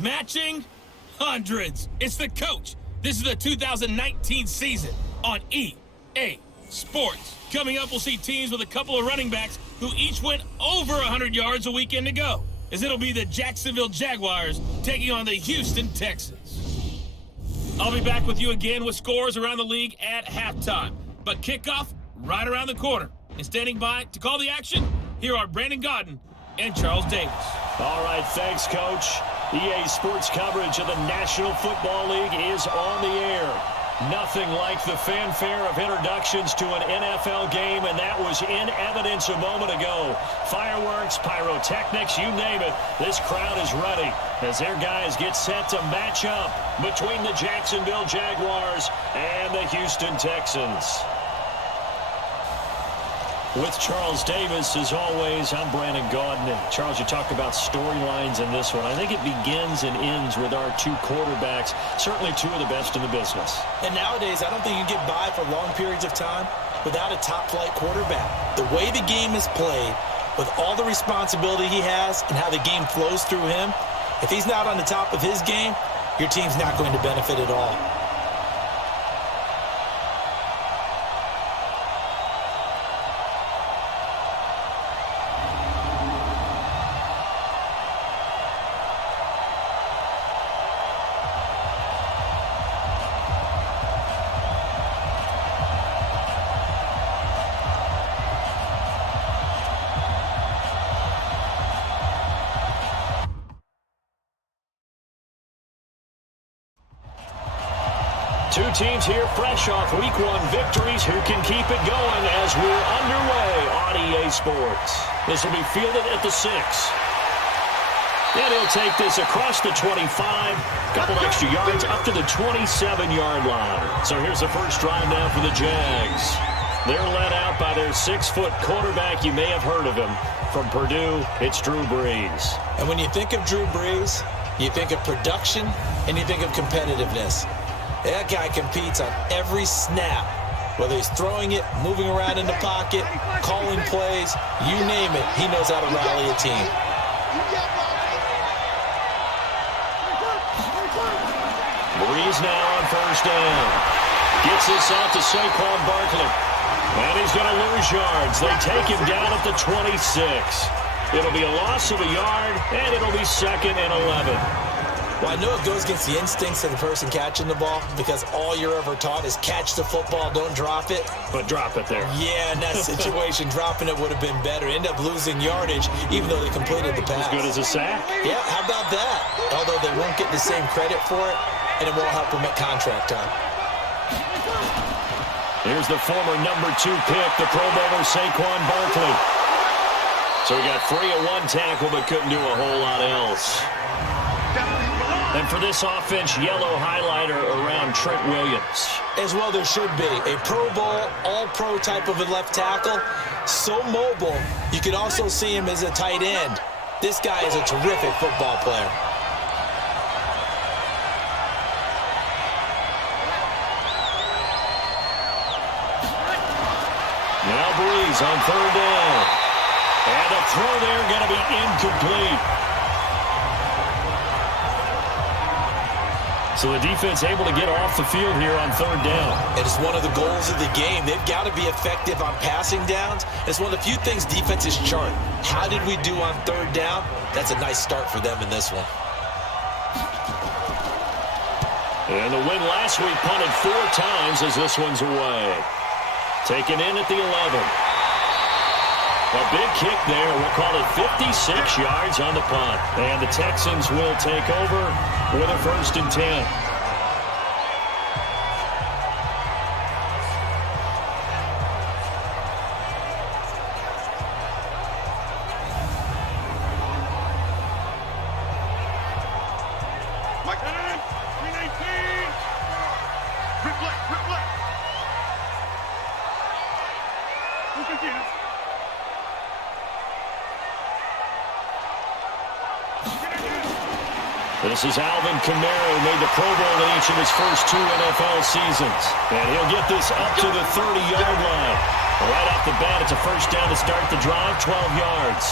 Matching hundreds. It's the coach. This is the 2019 season on EA Sports. Coming up, we'll see teams with a couple of running backs who each went over 100 yards a weekend ago, as it'll be the Jacksonville Jaguars taking on the Houston Texans. I'll be back with you again with scores around the league at halftime, but kickoff right around the corner. And standing by to call the action, here are Brandon Godden and Charles Davis. All right, thanks, Coach. EA Sports coverage of the National Football League is on the air. Nothing like the fanfare of introductions to an NFL game, and that was in evidence a moment ago. Fireworks, pyrotechnics, you name it. This crowd is ready as their guys get set to match up between the Jacksonville Jaguars and the Houston Texans. With Charles Davis, as always, I'm Brandon Godden. And Charles, you talk about storylines in this one. I think it begins and ends with our two quarterbacks, certainly two of the best in the business. And nowadays, I don't think you can get by for long periods of time without a top-flight quarterback. The way the game is played, with all the responsibility he has and how the game flows through him, if he's not on the top of his game, your team's not going to benefit at all. Two teams here fresh off Week 1 victories. Who can keep it going as we're underway on EA Sports? This will be fielded at the 6. And he'll take this across the 25. Couple extra yards up to the 27-yard line. So here's the first drive now for the Jags. They're led out by their 6-foot quarterback. You may have heard of him. From Purdue, it's Drew Brees. And when you think of Drew Brees, you think of production and you think of competitiveness. That guy competes on every snap, whether he's throwing it, moving around in the pocket, calling plays, you name it, he knows how to rally a team. Brees now on first down. Gets this out to Saquon Barkley. And he's going to lose yards. They take him down at the 26. It'll be a loss of a yard, and it'll be 2nd and 11. Well, I know it goes against the instincts of the person catching the ball because all you're ever taught is catch the football, don't drop it. But drop it there. Yeah, in that situation, dropping it would have been better. End up losing yardage, even though they completed the pass. As good as a sack. Yeah, how about that? Although they won't get the same credit for it, and it won't help them at contract time. Here's the former number 2 pick, the Pro Bowler Saquon Barkley. So he got free of one tackle, but couldn't do a whole lot else. And for this offense, yellow highlighter around Trent Williams. As well there should be. A Pro Bowl, all-pro type of a left tackle. So mobile, you can also see him as a tight end. This guy is a terrific football player. Now Brees on 3rd down. And the throw there going to be incomplete. So the defense able to get off the field here on 3rd down. It is one of the goals of the game. They've got to be effective on passing downs. It's one of the few things defenses chart. How did we do on 3rd down? That's a nice start for them in this one. And the win last week punted 4 times as this one's away. Taken in at the 11. A big kick there. We'll call it 56 yards on the punt. And the Texans will take over with a 1st and 10. This is Alvin Kamara, who made the Pro Bowl in each of his first 2 NFL seasons. And he'll get this up to the 30-yard line. Right off the bat, it's a 1st down to start the drive, 12 yards.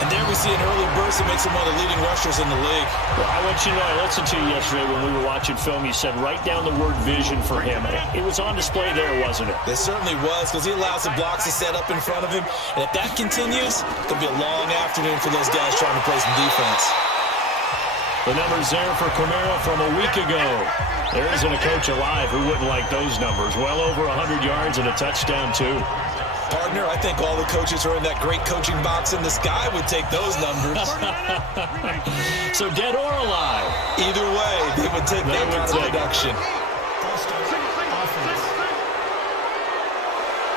And there we see an early burst that makes him one of the leading rushers in the league. Well, I want you to know, I listened to you yesterday when we were watching film. You said write down the word vision for him. It was on display there, wasn't it? It certainly was, because he allows the blocks to set up in front of him. And if that continues, it could be a long afternoon for those guys trying to play some defense. The numbers there for Kamara from a week ago. There isn't a coach alive who wouldn't like those numbers. Well over 100 yards and a touchdown, too. Partner, I think all the coaches who are in that great coaching box in the sky would take those numbers. So dead or alive? Either way, they would take that kind of production.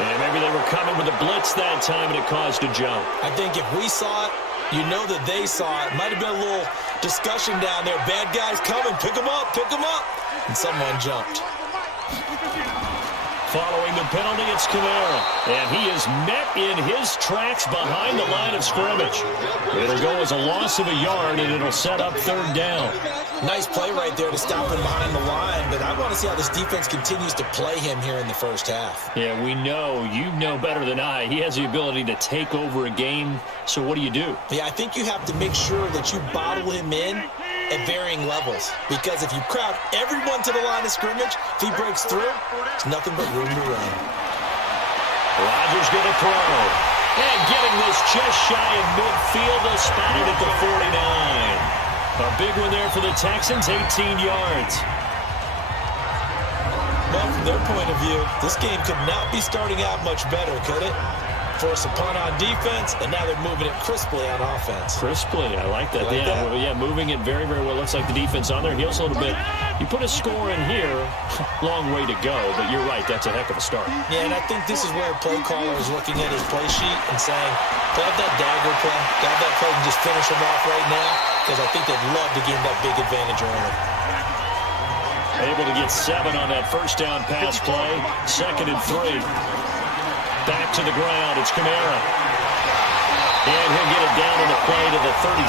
And maybe they were coming with a blitz that time and it caused a jump. I think if we saw it, you know that they saw it. Might have been a little discussion down there. Bad guys coming. Pick them up. Pick them up. And someone jumped. Following the penalty, it's Kamara. And he is met in his tracks behind the line of scrimmage. It'll go as a loss of a yard, and it'll set up third down. Nice play right there to stop him behind the line, but I want to see how this defense continues to play him here in the first half. Yeah, we know. You know better than I. He has the ability to take over a game, so what do you do? Yeah, I think you have to make sure that you bottle him in at varying levels, because if you crowd everyone to the line of scrimmage, if he breaks through, it's nothing but room to run. Rodgers going to throw. And getting this just shy of midfield, they'll spot it at the 49. A big one there for the Texans, 18 yards. Well, from their point of view, this game could not be starting out much better, could it? Force a punt on defense, and now they're moving it crisply on offense. Crisply, I like that. Yeah, moving it very, very well. Looks like the defense on their heels a little bit. You put a score in here, long way to go, but you're right, that's a heck of a start. Yeah, and I think this is where a play caller is looking at his play sheet and saying, grab that dagger play, grab that play and just finish them off right now, because I think they'd love to gain that big advantage early. Able to get 7 on that first down pass play. 2nd and 3. Back to the ground. It's Kamara. And he'll get it down on the play to the 37.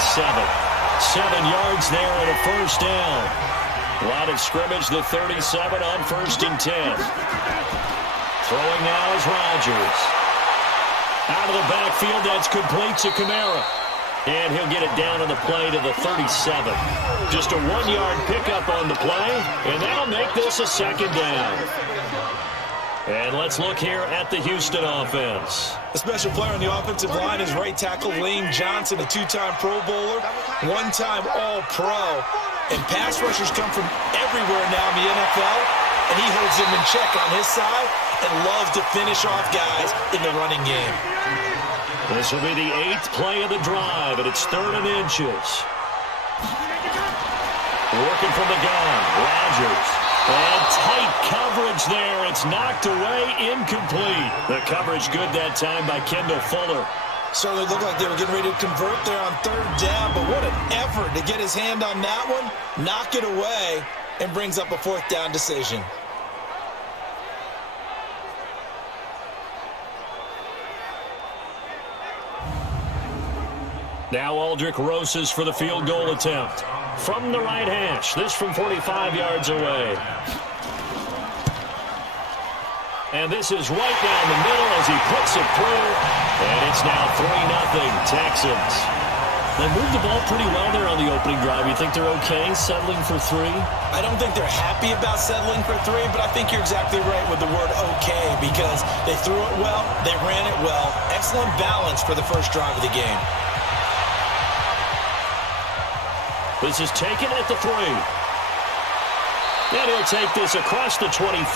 7 yards there and a first down. Line of scrimmage, the 37 on 1st and 10. Throwing now is Rodgers. Out of the backfield, that's complete to Kamara. And he'll get it down on the play to the 37. Just a 1-yard pickup on the play, and that'll make this a 2nd down. And let's look here at the Houston offense. The special player on the offensive line is right tackle Lane Johnson, a 2-time Pro Bowler, 1-time All-Pro. And pass rushers come from everywhere now in the NFL, and he holds them in check on his side and loves to finish off guys in the running game. This will be the 8th play of the drive, and it's 3rd and inches. Working from the gun, Rodgers. And tight coverage there. It's knocked away, incomplete. The coverage good that time by Kendall Fuller. Certainly looked like they were getting ready to convert there on 3rd down, but what an effort to get his hand on that one, knock it away, and brings up a 4th down decision. Now Aldrick Rosas for the field goal attempt. From the right hash, this from 45 yards away. And this is right down the middle as he puts it through. And it's now 3-0 Texans. They moved the ball pretty well there on the opening drive. You think they're okay settling for 3? I don't think they're happy about settling for 3, but I think you're exactly right with the word okay, because they threw it well, they ran it well. Excellent balance for the first drive of the game. This is taken at the 3. And he'll take this across the 25.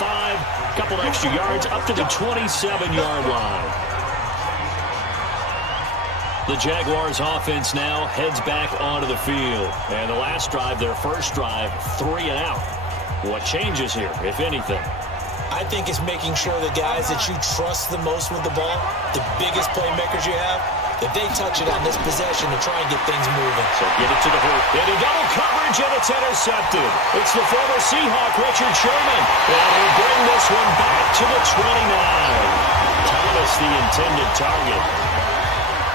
Couple extra yards up to the 27-yard line. The Jaguars offense now heads back onto the field. And the last drive, their first drive, 3 and out. What changes here, if anything? I think it's making sure the guys that you trust the most with the ball, the biggest playmakers you have, that they touch it on this possession to try and get things moving. So get it to the hoop. Into double coverage, and it's intercepted. It's the former Seahawk, Richard Sherman. And he'll bring this one back to the 29. Thomas, the intended target.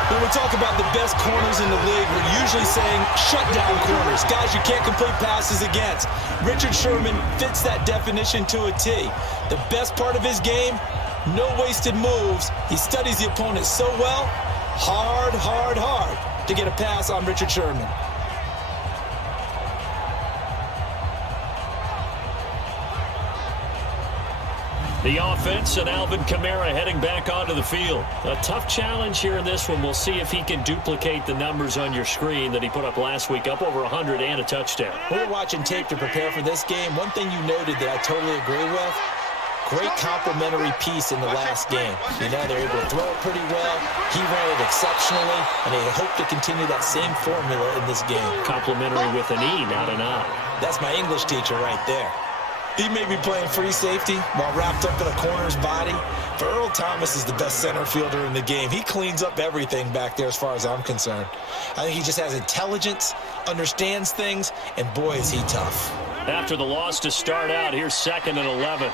When we talk about the best corners in the league, we're usually saying shutdown corners, guys you can't complete passes against. Richard Sherman fits that definition to a T. The best part of his game, no wasted moves. He studies the opponent so well, hard, to get a pass on Richard Sherman. The offense and Alvin Kamara heading back onto the field. A tough challenge here in this one. We'll see if he can duplicate the numbers on your screen that he put up last week, up over 100 and a touchdown. We're watching tape to prepare for this game. One thing you noted that I totally agree with, great complimentary piece in the last game. You know, they're able to throw it pretty well. He ran it exceptionally, and they hope to continue that same formula in this game. Complimentary with an E, not an I. That's my English teacher right there. He may be playing free safety while wrapped up in a corner's body, but Earl Thomas is the best center fielder in the game. He cleans up everything back there as far as I'm concerned. I think he just has intelligence, understands things, and boy, is he tough. After the loss to start out, here's 2nd and 11.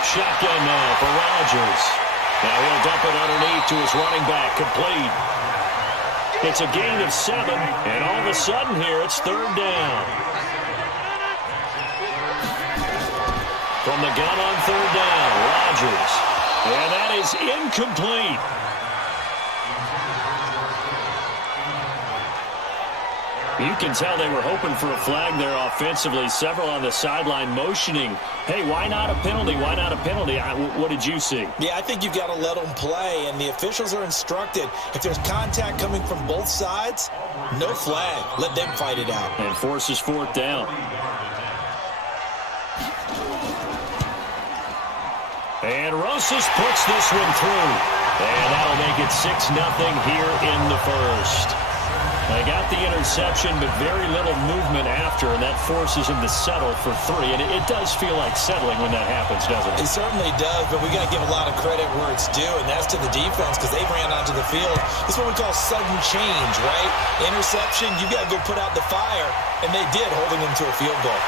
Shotgun now for Rodgers. Now he'll dump it underneath to his running back, complete. It's a gain of 7, and all of a sudden here, it's 3rd down. From the gun on 3rd down, Rodgers. And that is incomplete. You can tell they were hoping for a flag there offensively. Several on the sideline motioning, hey, why not a penalty? Why not a penalty? What did you see? Yeah, I think you've got to let them play, and the officials are instructed. If there's contact coming from both sides, no flag. Let them fight it out. And forces 4th down. And Rosas puts this one through. And that'll make it 6-0 here in the first. They got the interception, but very little movement after, and that forces him to settle for 3. And it does feel like settling when that happens, doesn't it? It certainly does, but we got to give a lot of credit where it's due, and that's to the defense because they ran onto the field. This is what we call sudden change, right? Interception, you got to go put out the fire, and they did, holding him to a field goal.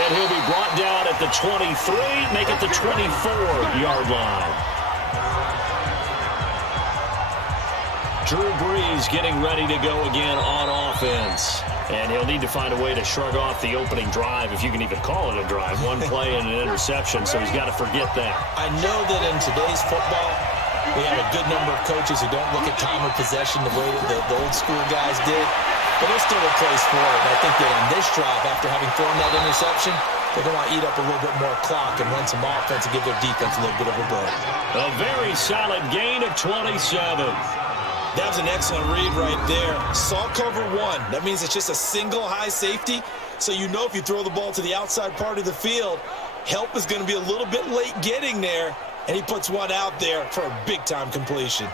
And he'll be brought down at the 23, make it the 24-yard line. Drew Brees getting ready to go again on offense. And he'll need to find a way to shrug off the opening drive, if you can even call it a drive. One play and an interception, so he's got to forget that. I know that in today's football, we have a good number of coaches who don't look at time of possession the way that the old school guys did. But there's still a place for it. And I think that on this drive, after having thrown that interception, they're going to want to eat up a little bit more clock and run some offense and give their defense a little bit of a break. A very solid gain of 27. That was an excellent read right there. Saw cover 1. That means it's just a single high safety. So you know if you throw the ball to the outside part of the field, help is going to be a little bit late getting there. And he puts one out there for a big-time completion.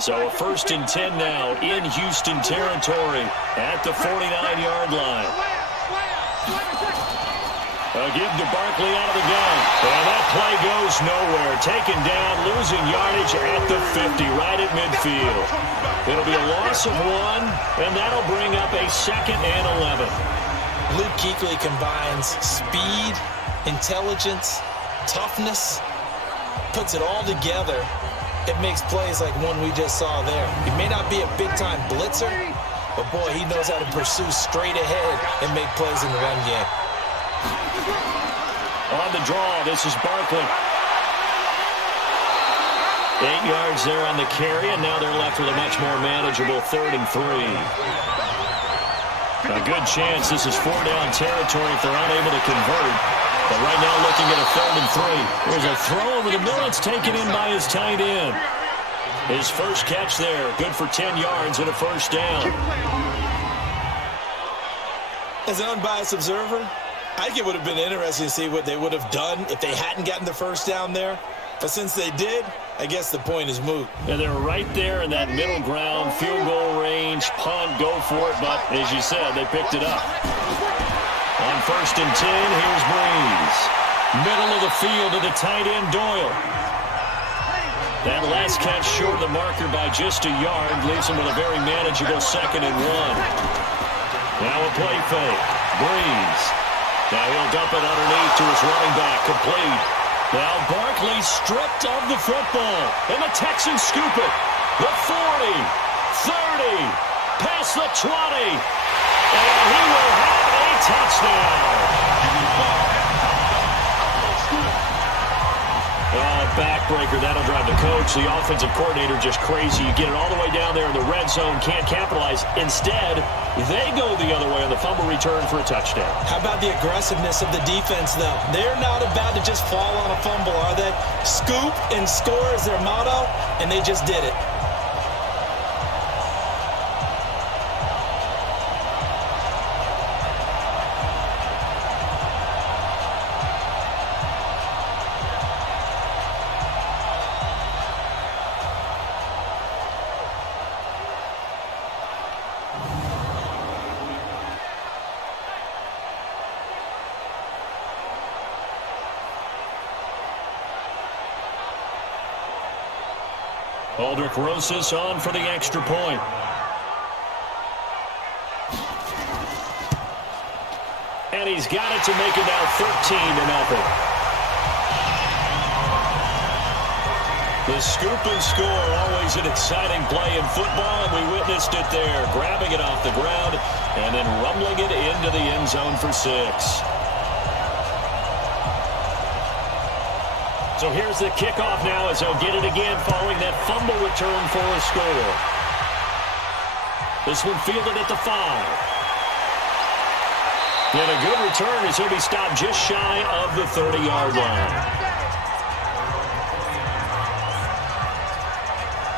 So a 1st and 10 now in Houston territory at the 49-yard line. A give to Barkley out of the gun. And that play goes nowhere. Taken down, losing yardage at the 50, right at midfield. It'll be a loss of 1, and that'll bring up a 2nd and 11. Luke Kuechly combines speed, intelligence, toughness, puts it all together. It makes plays like one we just saw there. He may not be a big-time blitzer, but boy, he knows how to pursue straight ahead and make plays in the run game. On the draw, this is Barkley. 8 yards there on the carry, and now they're left with a much more manageable 3rd and 3. A good chance this is 4-down territory if they're unable to convert. But right now looking at a 3rd and 3. There's a throw over the middle. It's taken in by his tight end. His first catch there, good for 10 yards and a 1st down. As an unbiased observer, I think it would have been interesting to see what they would have done if they hadn't gotten the 1st down there. But since they did, I guess the point is moot. And they're right there in that middle ground, field goal range, punt, go for it. But as you said, they picked it up. On 1st and 10, here's Brees. Middle of the field to the tight end, Doyle. That last catch short of the marker by just a yard leaves him with a very manageable 2nd and 1. Now a play fake. Brees. Now he'll dump it underneath to his running back, complete. Now Barkley stripped of the football, and the Texans scoop it. The 40, 30, past the 20, and he will have a touchdown. backbreaker. That'll drive the coach, the offensive coordinator, just crazy. You get it all the way down there in the red zone, can't capitalize. Instead, they go the other way on the fumble return for a touchdown. How about the aggressiveness of the defense, though? They're not about to just fall on a fumble, are they? Scoop and score is their motto, and they just did it. Aldrich Rosas on for the extra point. And he's got it to make it now 13-0. The scoop and score, always an exciting play in football, and we witnessed it there, grabbing it off the ground and then rumbling it into the end zone for 6. So here's the kickoff now as they'll get it again following that fumble return for a score. This one fielded at the 5. And a good return as he'll be stopped just shy of the 30-yard line.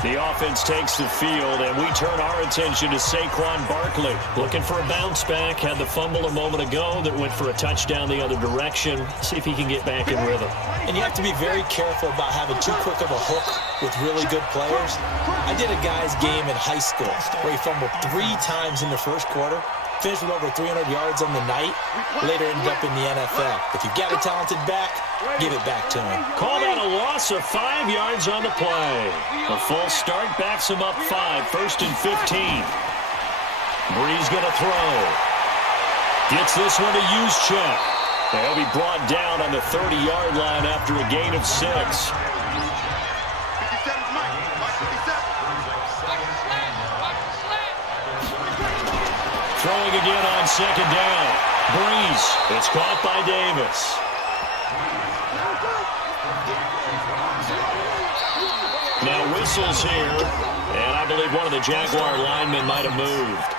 The offense takes the field, and we turn our attention to Saquon Barkley. Looking for a bounce back. Had the fumble a moment ago that went for a touchdown the other direction. See if he can get back in rhythm. And you have to be very careful about having too quick of a hook with really good players. I did a guy's game in high school where he fumbled 3 times in the first quarter, finished with over 300 yards on the night, later ended up in the NFL. If you've got a talented back, give it back to him. Call that a loss of 5 yards on the play. A false start backs him up 5, 1st and 15. Brees going to throw. Gets this one to Juszczyk. He'll be brought down on the 30-yard line after a gain of 6. Throwing again on 2nd down. Brees. It's caught by Davis. Now whistles here, and I believe one of the Jaguar linemen might have moved.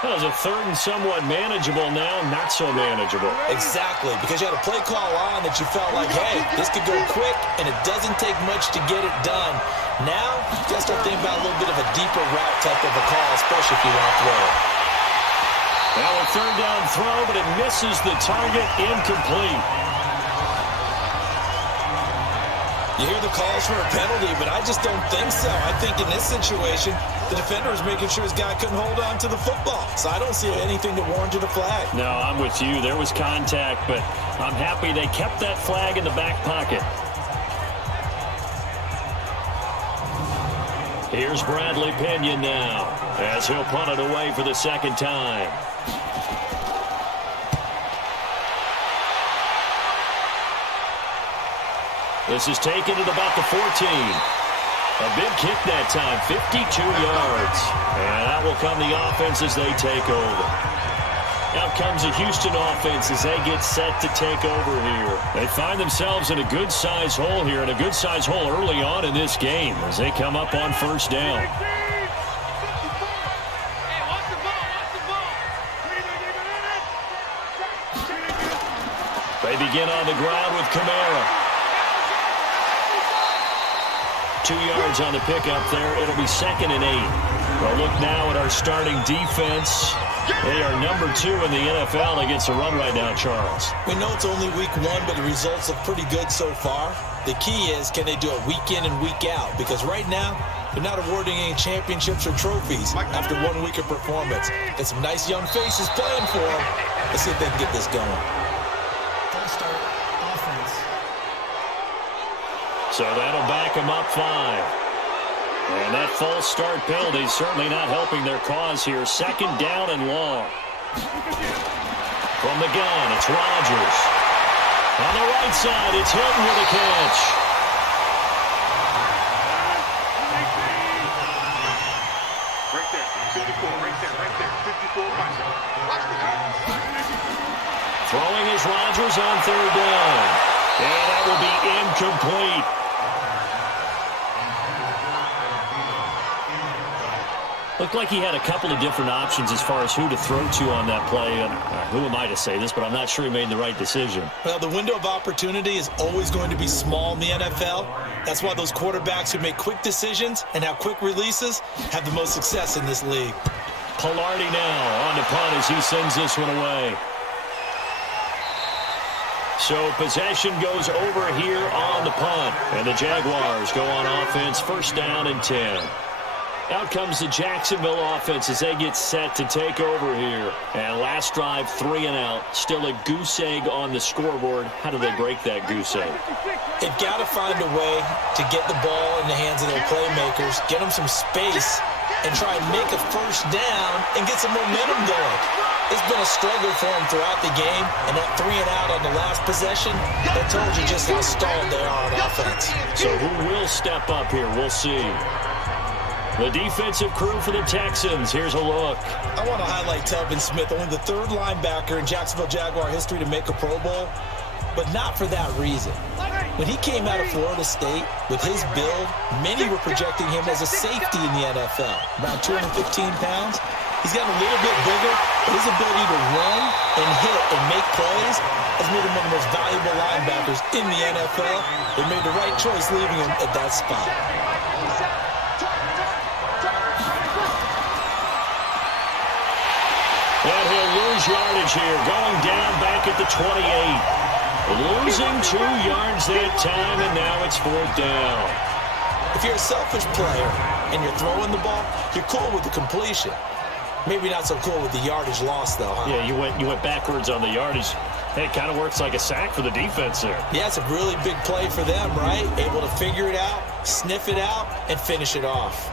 That was a 3rd and somewhat manageable, now not so manageable. Exactly, because you had a play call on that you felt like, hey, this could go quick, and it doesn't take much to get it done. Now, you got to start thinking about a little bit of a deeper route type of a call, especially if you want to throw it. Now a 3rd down throw, but it misses the target, incomplete. You hear the calls for a penalty, but I just don't think so. I think in this situation, the defender was making sure his guy couldn't hold on to the football. So I don't see anything to warrant a flag. No, I'm with you. There was contact, but I'm happy they kept that flag in the back pocket. Here's Bradley Pinion now, as he'll punt it away for the 2nd time. This is taken at about the 14. A big kick that time, 52 yards. And out will come the offense as they take over. Out comes the Houston offense as they get set to take over here. They find themselves in a good-sized hole here, and a good-sized hole early on in this game as they come up on 1st down. They begin on the ground with Kamara. 2 yards on the pickup there. It'll be 2nd and 8. Well, look now at our starting defense. They are number 2 in the NFL against the run right now, Charles. We know it's only week 1, but the results look pretty good so far. The key is, can they do it week in and week out? Because right now, they're not awarding any championships or trophies after 1 week of performance. Got some nice young faces playing for them. Let's see if they can get this going. False start, offense. So that'll back them up 5. And that false start penalty is certainly not helping their cause here. 2nd down and long. From the gun, it's Rodgers. On the right side, it's Hilton with a catch. Right there, 54, right there, 54. Throwing is Rodgers on 3rd down. And that will be incomplete. Looked like he had a couple of different options as far as who to throw to on that play. And who am I to say this, but I'm not sure he made the right decision. Well, the window of opportunity is always going to be small in the NFL. That's why those quarterbacks who make quick decisions and have quick releases have the most success in this league. Pilardi now on the punt as he sends this one away. So possession goes over here on the punt. And the Jaguars go on offense, first down and 10. Out comes the Jacksonville offense as they get set to take over here. And last drive, 3 and out. Still a goose egg on the scoreboard. How do they break that goose egg? They've got to find a way to get the ball in the hands of their playmakers, get them some space, and try and make a first down and get some momentum going. It's been a struggle for them throughout the game, and that 3 and out on the last possession, that told you just how stalled they are on offense. So who will step up here? We'll see. The defensive crew for the Texans. Here's a look. I want to highlight Telvin Smith, only the third linebacker in Jacksonville Jaguar history to make a Pro Bowl, but not for that reason. When he came out of Florida State with his build, many were projecting him as a safety in the NFL, around 215 pounds. He's gotten a little bit bigger, but his ability to run and hit and make plays has made him one of the most valuable linebackers in the NFL. They made the right choice leaving him at that spot. And he'll lose yardage here, going down back at the 28. Losing 2 yards that time, and now it's 4th down. If you're a selfish player and you're throwing the ball, you're cool with the completion. Maybe not so cool with the yardage loss, though, huh? Yeah, you went backwards on the yardage. Hey, it kind of works like a sack for the defense there. Yeah, it's a really big play for them, right? Able to figure it out, sniff it out, and finish it off.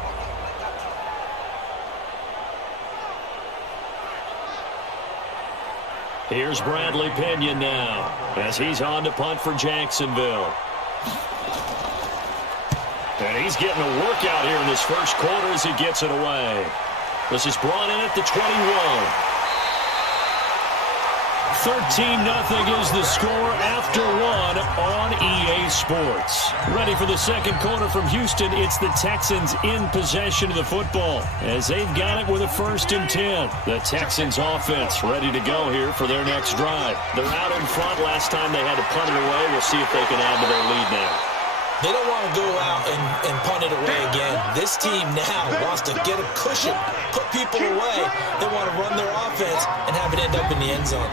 Here's Bradley Pinion now as he's on to punt for Jacksonville. And he's getting a workout here in this first quarter as he gets it away. This is brought in at the 21. 13-0 is the score after 1 on EA Sports. Ready for the second quarter from Houston. It's the Texans in possession of the football as they've got it with a 1st and 10. The Texans offense ready to go here for their next drive. They're out in front. Last time they had to punt it away. We'll see if they can add to their lead now. They don't want to go out and punt it away again. This team now wants to get a cushion, put people away. They want to run their offense and have it end up in the end zone.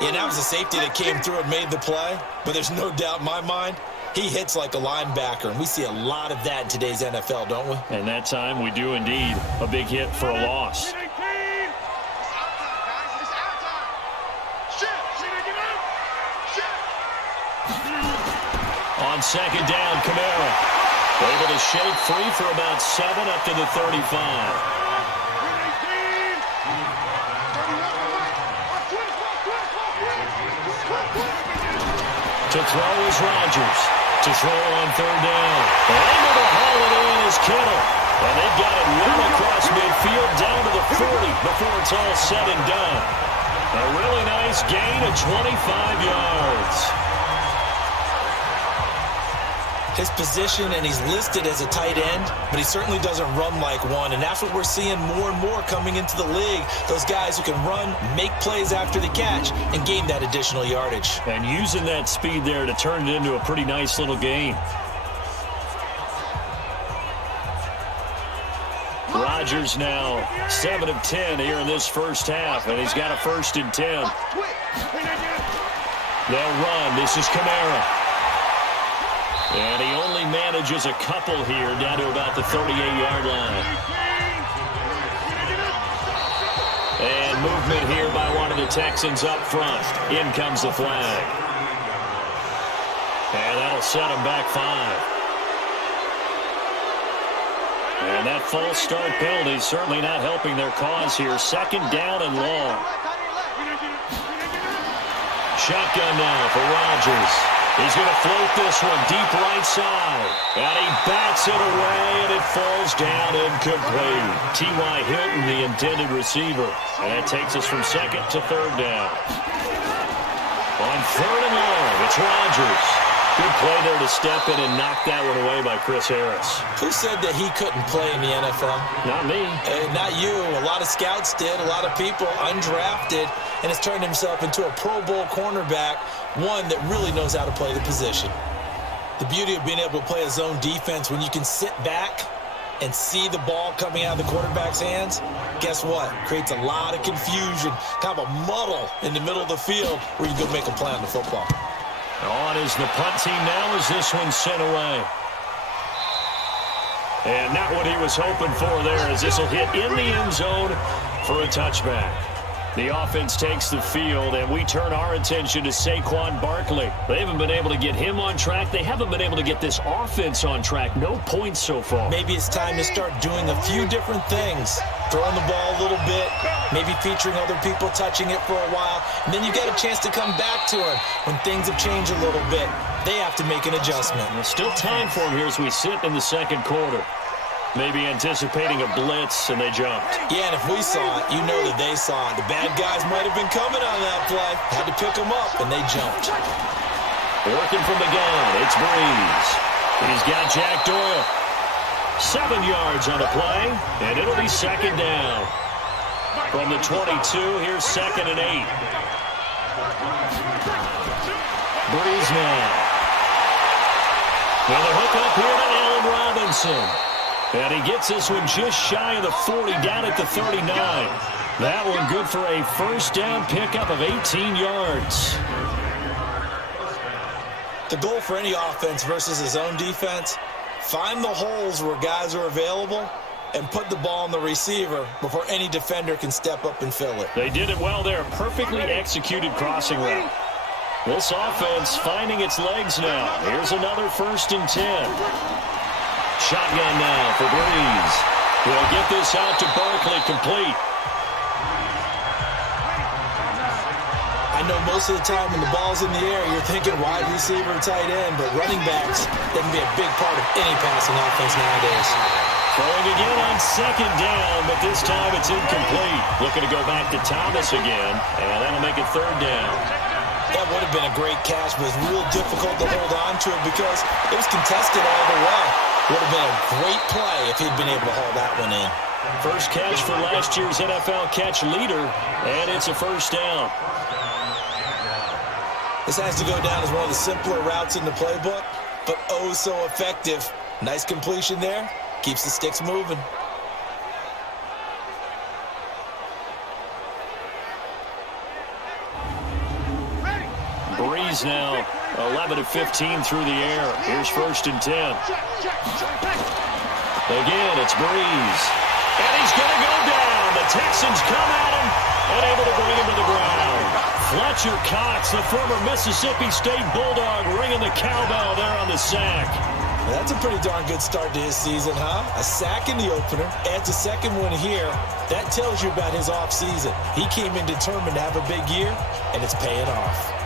Yeah, that was a safety that came through and made the play, but there's no doubt in my mind, he hits like a linebacker, and we see a lot of that in today's NFL, don't we? And that time we do indeed. A big hit for a loss. On second down, Kamara able to shake free for about 7 up to the 35. To throw is Rodgers. To throw on 3rd down. Able to haul it in is Kittle. And they've got it well across midfield down to the 40 before it's all said and done. A really nice gain of 25 yards. His position, and he's listed as a tight end, but he certainly doesn't run like one, and that's what we're seeing more and more coming into the league. Those guys who can run, make plays after the catch, and gain that additional yardage. And using that speed there to turn it into a pretty nice little game. Rodgers now 7 of 10 here in this first half, and he's got a 1st and 10. They'll run. This is Kamara. And he only manages a couple here down to about the 38-yard line. And movement here by one of the Texans up front. In comes the flag. And that'll set him back 5. And that false start penalty is certainly not helping their cause here. 2nd down and long. Shotgun now for Rodgers. He's going to float this one deep right side. And he bats it away, and it falls down incomplete. T.Y. Hilton, the intended receiver. And that takes us from 2nd to 3rd down. On 3rd and long, it's Rodgers. Good play there to step in and knock that one away by Chris Harris. Who said that he couldn't play in the NFL? Not me. Not you. A lot of scouts did. A lot of people undrafted, and has turned himself into a Pro Bowl cornerback, one that really knows how to play the position. The beauty of being able to play a zone defense when you can sit back and see the ball coming out of the quarterback's hands, guess what? Creates a lot of confusion, kind of a muddle in the middle of the field where you can go make a play on the football. On is the punt team now as this one's sent away. And not what he was hoping for there, as this will hit in the end zone for a touchback. The offense takes the field, and we turn our attention to Saquon Barkley. They haven't been able to get him on track. They haven't been able to get this offense on track. No points so far. Maybe it's time to start doing a few different things. Throwing the ball a little bit, maybe featuring other people touching it for a while, and then you get a chance to come back to him when things have changed a little bit. They have to make an adjustment. There's still time for him here as we sit in the second quarter. Maybe anticipating a blitz, and they jumped. Yeah, and if we saw it, you know that they saw it. The bad guys might have been coming on that play. Had to pick them up, and they jumped. Working from the gun, it's Breeze. He's got Jack Doyle. 7 yards on the play, and it'll be second down. From the 22, here's 2nd and 8. Breeze now. Now the hook up here to Allen Robinson. And he gets this one just shy of the 40, down at the 39. That one good for a first down pickup of 18 yards. The goal for any offense versus his own defense, find the holes where guys are available and put the ball on the receiver before any defender can step up and fill it. They did it well there. Perfectly executed crossing route. This offense finding its legs now. Here's another 1st and 10. Shotgun now for Breeze. He'll get this out to Barkley, complete. I know most of the time when the ball's in the air, you're thinking wide receiver, tight end, but running backs, that can be a big part of any passing offense nowadays. Throwing again on 2nd down, but this time it's incomplete. Looking to go back to Thomas again, and that'll make it 3rd down. That would have been a great catch, but it was real difficult to hold on to it because it was contested all the way. Would have been a great play if he'd been able to haul that one in. First catch for last year's NFL catch leader, and it's a first down. This has to go down as one of the simpler routes in the playbook, but oh so effective. Nice completion there. Keeps the sticks moving. Breeze now 11 of 15 through the air. Here's 1st and 10. Again, it's Breeze. And he's going to go down. The Texans come at him and able to bring him to the ground. Fletcher Cox, the former Mississippi State Bulldog, ringing the cowbell there on the sack. Well, that's a pretty darn good start to his season, huh? A sack in the opener, adds a second one here. That tells you about his offseason. He came in determined to have a big year, and it's paying off.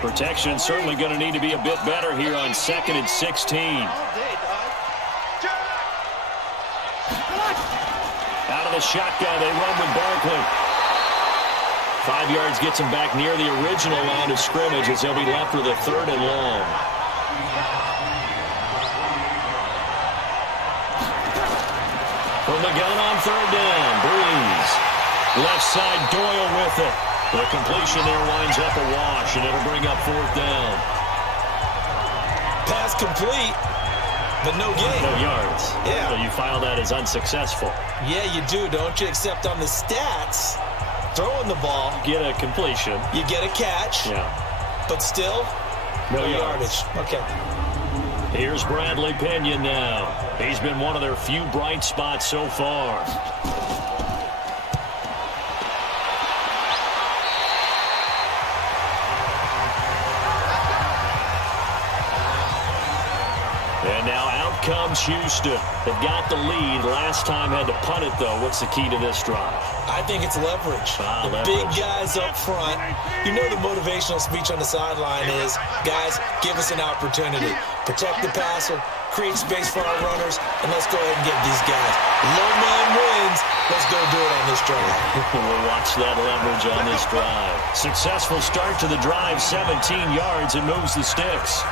Protection certainly going to need to be a bit better here on 2nd and 16. Out of the shotgun, they run with Barkley. 5 yards gets him back near the original line of scrimmage as they'll be left with a 3rd and long. From the gun on 3rd down, Breeze. Left side, Doyle with it. The completion there winds up a wash, and it'll bring up 4th down. Pass complete, but no gain. No yards. Yeah. So you file that as unsuccessful. Yeah, you do, don't you? Except on the stats, throwing the ball, Get a completion. you get a catch, Yeah. but still, No no yards. yardage. Okay. Here's Bradley Pinion now. He's been one of their few bright spots so far. And now out comes Houston. They've got the lead. Last time had to punt it, though. What's the key to this drive? I think it's leverage. The Leverage. big guys up front. You know the motivational speech on the sideline is, guys, give us an opportunity. Protect the passer, create space for our runners, and let's go ahead and get these guys. Low man wins. Let's go do it on this drive. We'll watch that leverage on this drive. Successful start to the drive, 17 yards, and moves the sticks.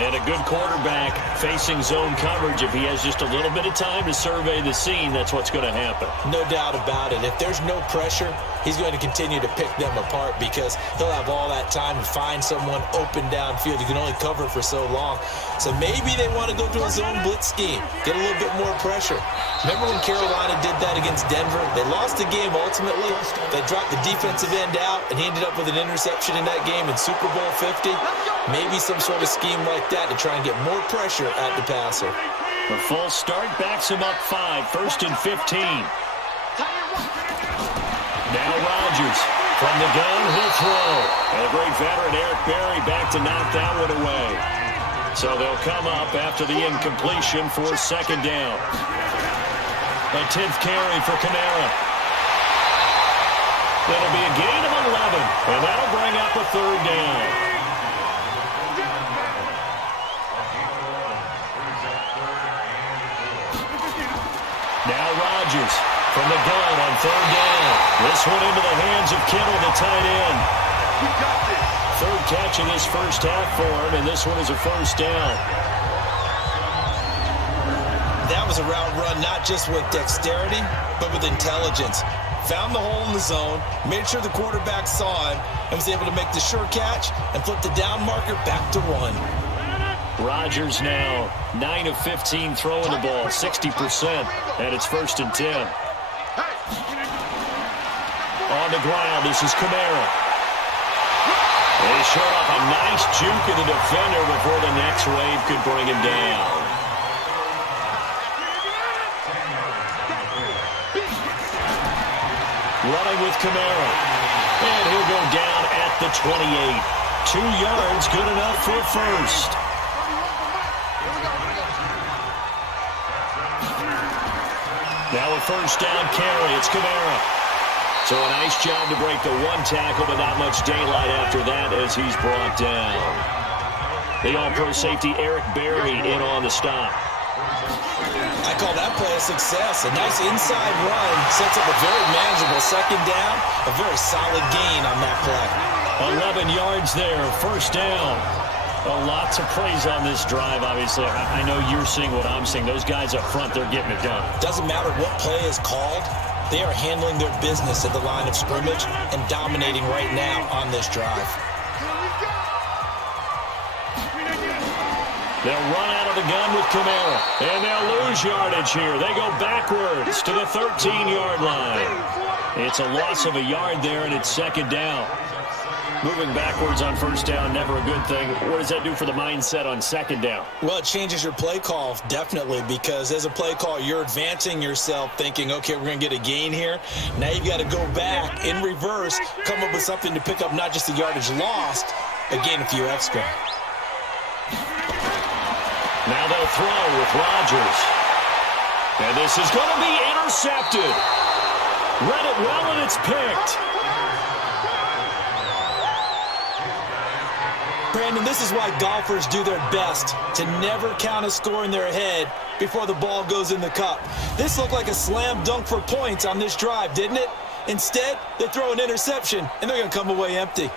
And a good quarterback facing zone coverage. If he has just a little bit of time to survey the scene, that's what's going to happen. No doubt about it. If there's no pressure, he's going to continue to pick them apart because he'll have all that time to find someone open downfield. You can only cover for so long. So maybe they want to go to a zone blitz scheme, get a little bit more pressure. Remember when Carolina did that against Denver? They lost the game ultimately. They dropped the defensive end out, and he ended up with an interception in that game in Super Bowl 50. Maybe some sort of scheme like that to try and get more pressure at the passer. A false start backs him up 5, 1st and 15. Now Rodgers from the gun, he'll throw. And a great veteran, Eric Berry, back to knock that one away. So they'll come up after the incompletion for 2nd down. A 10th carry for Kamara. That'll be a gain of 11, and that'll bring up a 3rd down. Now Rodgers from the gun on 3rd down. This one into the hands of Kittle, the tight end. 3rd catch of this first half for him, and this one is a 1st down. That was a route run not just with dexterity, but with intelligence. Found the hole in the zone, made sure the quarterback saw him, and was able to make the sure catch and flip the down marker back to 1. Rodgers now 9 of 15 throwing the ball, 60%, and it's 1st and 10. On the ground, this is Kamara. They showed off a nice juke of the defender before the next wave could bring him down. Running with Kamara. And he'll go down at the 28. 2 yards, good enough for a 1st. Now a 1st down carry. It's Kamara. So a nice job to break the 1 tackle, but not much daylight after that as he's brought down. The all-pro safety Eric Berry in on the stop. I call that play a success. A nice inside run sets up a very manageable 2nd down. A very solid gain on that play. 11 yards there, 1st down. Lots of plays on this drive, obviously. I know you're seeing what I'm seeing. Those guys up front, they're getting it done. Doesn't matter what play is called. They are handling their business at the line of scrimmage and dominating right now on this drive. They'll run out of the gun with Kamara, and they'll lose yardage here. They go backwards to the 13-yard line. It's a loss of a yard there, and it's 2nd down. Moving backwards on 1st down, never a good thing. What does that do for the mindset on 2nd down? Well, it changes your play call, definitely, because as a play call, you're advancing yourself thinking, okay, we're going to get a gain here. Now you've got to go back in reverse, come up with something to pick up not just the yardage lost, but gain a few extra. Now they'll throw with Rodgers. And this is going to be intercepted. Read it well, and it's picked. Brandon, this is why golfers do their best to never count a score in their head before the ball goes in the cup. This looked like a slam dunk for points on this drive, didn't it? Instead, they throw an interception, and they're going to come away empty.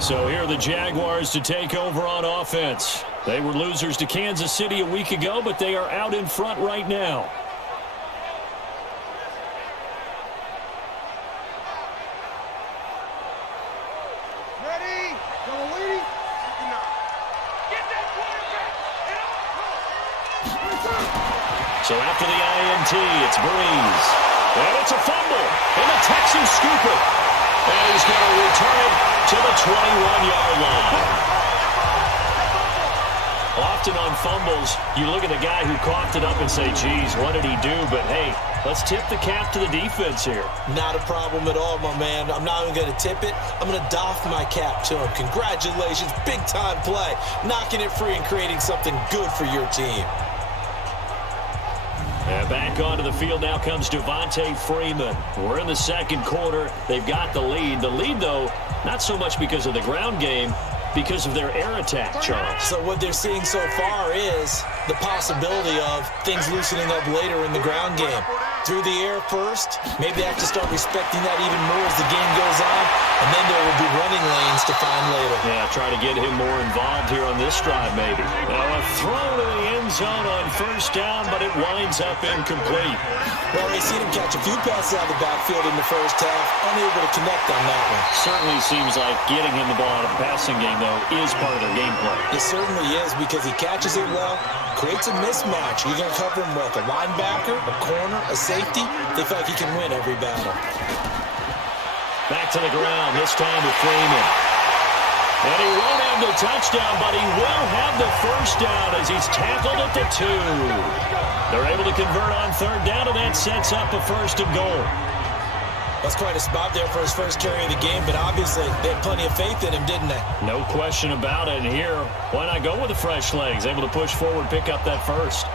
So here are the Jaguars to take over on offense. They were losers to Kansas City a week ago, but they are out in front right now. So after the INT, it's Breeze. And it's a fumble. And the Texans scoop it. And he's going to return it to the 21-yard line. Often on fumbles, you look at the guy who coughed it up and say, geez, what did he do? But, hey, let's tip the cap to the defense here. Not a problem at all, my man. I'm not even going to tip it. I'm going to doff my cap to him. Congratulations. Big-time play. Knocking it free and creating something good for your team. And Back onto the field now comes Devontae Freeman. We're in the second quarter. They've got the lead. The lead, though, not so much because of the ground game, because of their air attack, Charles. So what they're seeing so far is the possibility of things loosening up later in the ground game. Through the air first, maybe they have to start respecting that even more as the game goes on, and then there will be running lanes to find later. Yeah, try to get him more involved here on this drive, maybe. Now a throw to the end zone on first down, but it winds up incomplete. Well, they've seen him catch a few passes out of the backfield in the first half, unable to connect on that one. Certainly seems like getting him the ball out of the passing game, though, is part of their game plan. It certainly is, because he catches it well, creates a mismatch. You're going to cover him with a linebacker, a corner, a safety. They feel like he can win every battle. Back to the ground, this time with Freeman. And he won't have the touchdown, but he will have the first down as he's tackled at the 2. They're able to convert on third down, and that sets up a 1st and goal. That's quite a spot there for his first carry of the game, but obviously they had plenty of faith in him, didn't they? No question about it. And here, why not go with the fresh legs? Able to push forward, pick up that first.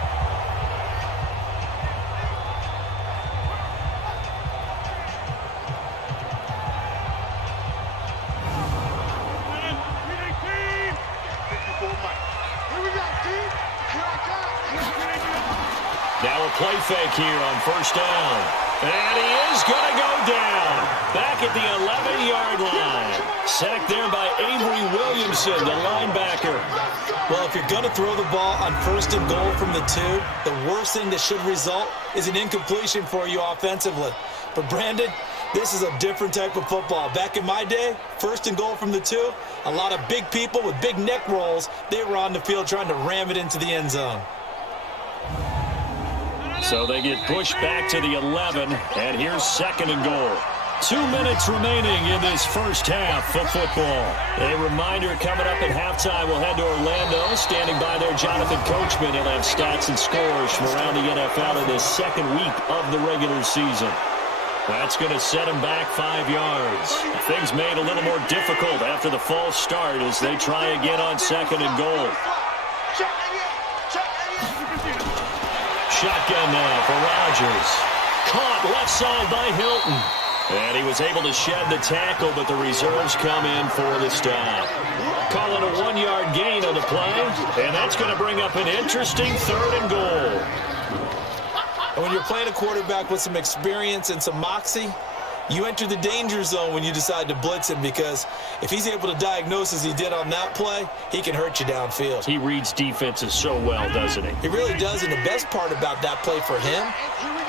Now a play fake here on first down. And he is going to go down. Back at the 11-yard line. Sacked there by Avery Williamson, the linebacker. Well, if you're going to throw the ball on 1st and goal from the 2, the worst thing that should result is an incompletion for you offensively. But, Brandon, this is a different type of football. Back in my day, 1st and goal from the 2, a lot of big people with big neck rolls, they were on the field trying to ram it into the end zone. So they get pushed back to the 11, and here's 2nd and goal. 2 minutes remaining in this first half of football. A reminder coming up at halftime, we'll head to Orlando. Standing by there, Jonathan Coachman. He'll have stats and scores from around the NFL in this second week of the regular season. That's going to set him back 5 yards. Things made a little more difficult after the false start as they try again on 2nd and goal. Shotgun now for Rodgers. Caught left side by Hilton. And he was able to shed the tackle, but the reserves come in for the stop. Call it a 1-yard gain on the play, and that's going to bring up an interesting 3rd and goal. And when you're playing a quarterback with some experience and some moxie, you enter the danger zone when you decide to blitz him, because if he's able to diagnose as he did on that play, he can hurt you downfield. He reads defenses so well, doesn't he? He really does, and the best part about that play for him,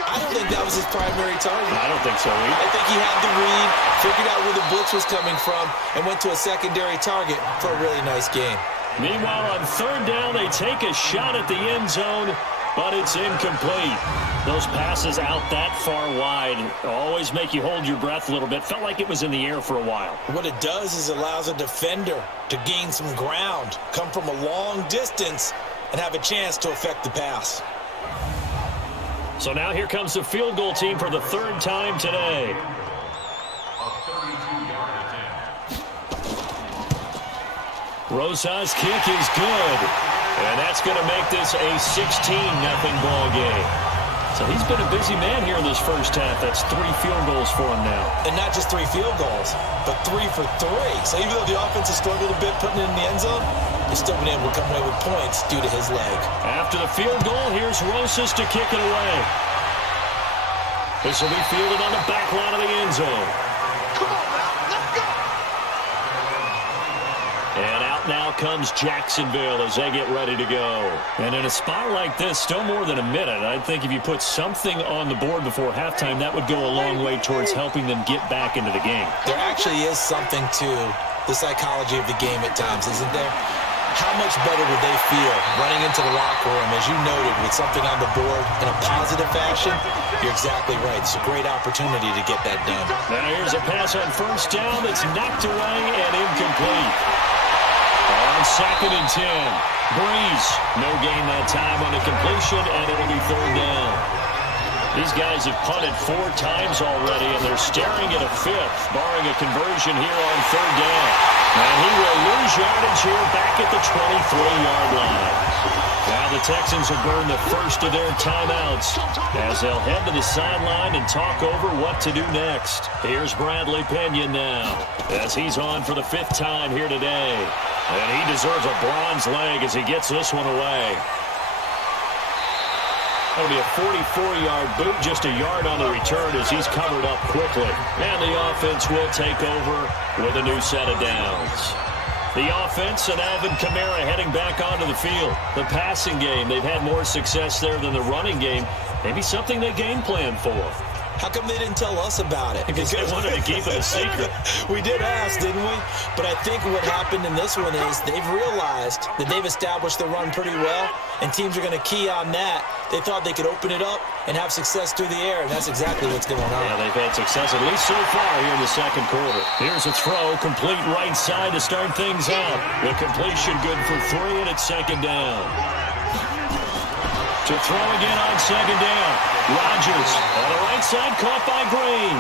I don't think that was his primary target. I don't think so either. I think he had the read, figured out where the blitz was coming from, and went to a secondary target for a really nice game. Meanwhile, on 3rd down, they take a shot at the end zone, but it's incomplete. Those passes out that far wide always make you hold your breath a little bit. Felt like it was in the air for a while. What it does is it allows a defender to gain some ground, come from a long distance, and have a chance to affect the pass. So now here comes the field goal team for the 3rd time today. Rosa's kick is good. And that's going to make this a 16-0 ball game. So he's been a busy man here in this first half. That's 3 field goals for him now. And not just 3 field goals, but 3 for 3. So even though the offense has struggled a bit putting it in the end zone, they've still been able to come away with points due to his leg. After the field goal, here's Rosas to kick it away. This will be fielded on the back line of the end zone. Come on now, let's go! And out now comes Jacksonville as they get ready to go. And in a spot like this, still more than a minute, I think if you put something on the board before halftime, that would go a long way towards helping them get back into the game. There actually is something to the psychology of the game at times, isn't there? How much better would they feel running into the locker room, as you noted, with something on the board in a positive fashion? You're exactly right. It's a great opportunity to get that done. Now here's a pass on first down that's knocked away and incomplete. On 2nd and 10, Breeze, no gain that time on a completion, and it'll be 3rd down. These guys have punted 4 times already, and they're staring at a 5th, barring a conversion here on 3rd down. And he will lose yardage here back at the 23-yard line. Now the Texans will burn the first of their timeouts as they'll head to the sideline and talk over what to do next. Here's Bradley Pinion now as he's on for the 5th time here today. And he deserves a bronze leg as he gets this one away. That'll be a 44-yard boot, just a yard on the return as he's covered up quickly. And the offense will take over with a new set of downs. The offense and Alvin Kamara heading back onto the field. The passing game, they've had more success there than the running game. Maybe something they game plan for. How come they didn't tell us about it? Because they wanted to keep it a secret. We did ask, didn't we? But I think what happened in this one is they've realized that they've established the run pretty well, and teams are going to key on that. They thought they could open it up and have success through the air, and that's exactly what's going on. Yeah, they've had success at least so far here in the second quarter. Here's a throw, complete right side to start things out. The completion good for 3, and it's second down. To throw again on second down. Rodgers on the right side, caught by Green.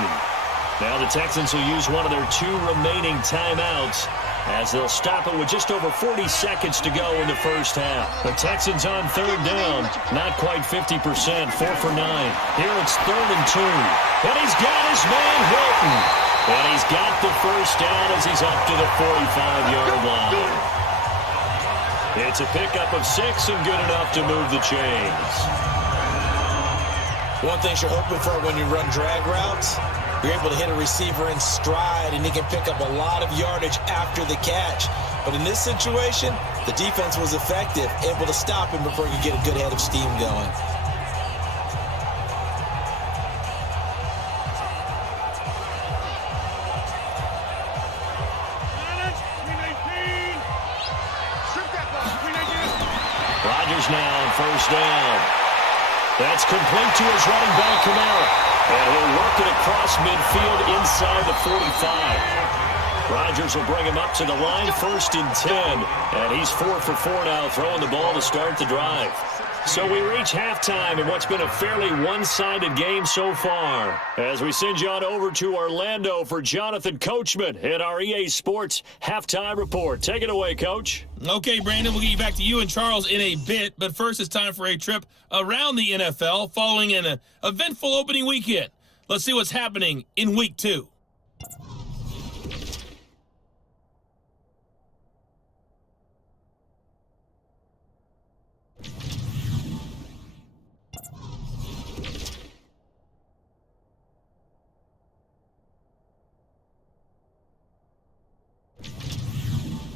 Now the Texans will use one of their 2 remaining timeouts as they'll stop it with just over 40 seconds to go in the first half. The Texans on 3rd down, not quite 50%, 4 for 9. Here it's 3rd and 2. And he's got his man Hilton. And he's got the first down as he's up to the 45-yard line. It's a pickup of 6 and good enough to move the chains. One thing you're hoping for when you run drag routes, you're able to hit a receiver in stride, and he can pick up a lot of yardage after the catch. But in this situation, the defense was effective, able to stop him before he could get a good head of steam going. Rodgers now on first down. That's complete to his running back, Kamara. And he'll work it across midfield inside the 45. Rodgers will bring him up to the line, 1st and 10. And he's 4 for 4 now, throwing the ball to start the drive. So we reach halftime in what's been a fairly one-sided game so far. As we send you on over to Orlando for Jonathan Coachman at our EA Sports Halftime Report. Take it away, Coach. Okay, Brandon, we'll get you back to you and Charles in a bit. But first, it's time for a trip around the NFL following an eventful opening weekend. Let's see what's happening in Week 2.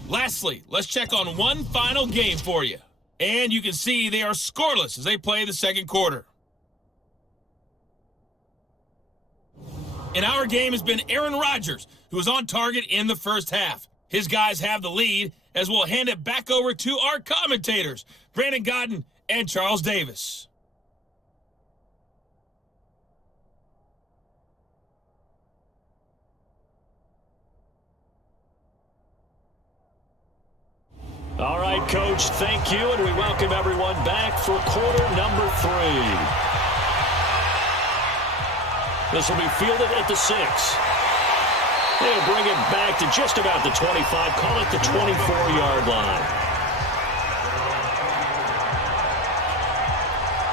Lastly, let's check on one final game for you. And you can see they are scoreless as they play the second quarter. And our game has been Aaron Rodgers, who was on target in the first half. His guys have the lead as we'll hand it back over to our commentators, Brandon Godden and Charles Davis. All right, Coach, thank you, and we welcome everyone back for quarter number 3. This will be fielded at the 6. They'll bring it back to just about the 25, call it the 24-yard line.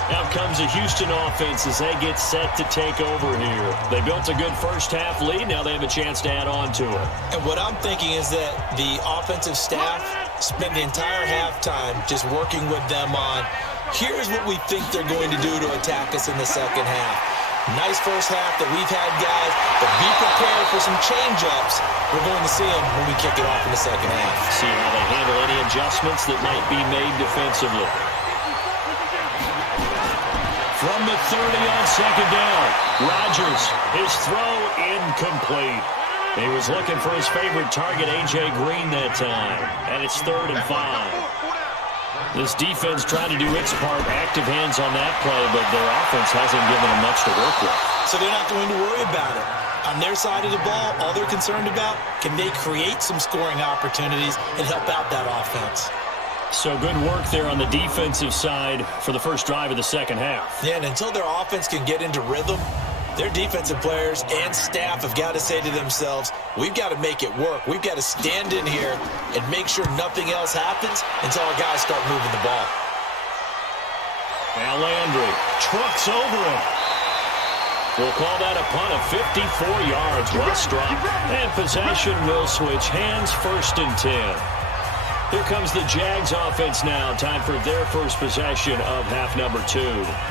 Now comes the Houston offense as they get set to take over here. They built a good first half lead. Now they have a chance to add on to it. And what I'm thinking is that the offensive staff spent the entire halftime just working with them on, here's what we think they're going to do to attack us in the second half. Nice first half that we've had, guys, but be prepared for some change-ups. We're going to see them when we kick it off in the second half. See how they handle any adjustments that might be made defensively. From the 30 on second down, Rodgers, his throw incomplete. He was looking for his favorite target, A.J. Green, that time. And it's 3rd and 5. This defense trying to do its part, active hands on that play, but their offense hasn't given them much to work with. So they're not going to worry about it. On their side of the ball, all they're concerned about, can they create some scoring opportunities and help out that offense? So good work there on the defensive side for the first drive of the second half. Yeah, and until their offense can get into rhythm, their defensive players and staff have got to say to themselves, we've got to make it work. We've got to stand in here and make sure nothing else happens until our guys start moving the ball. Now Landry trucks over him. We'll call that a punt of 54 yards. Well struck. And possession will switch hands, 1st and 10. Here comes the Jags offense now. Time for their first possession of half number 2.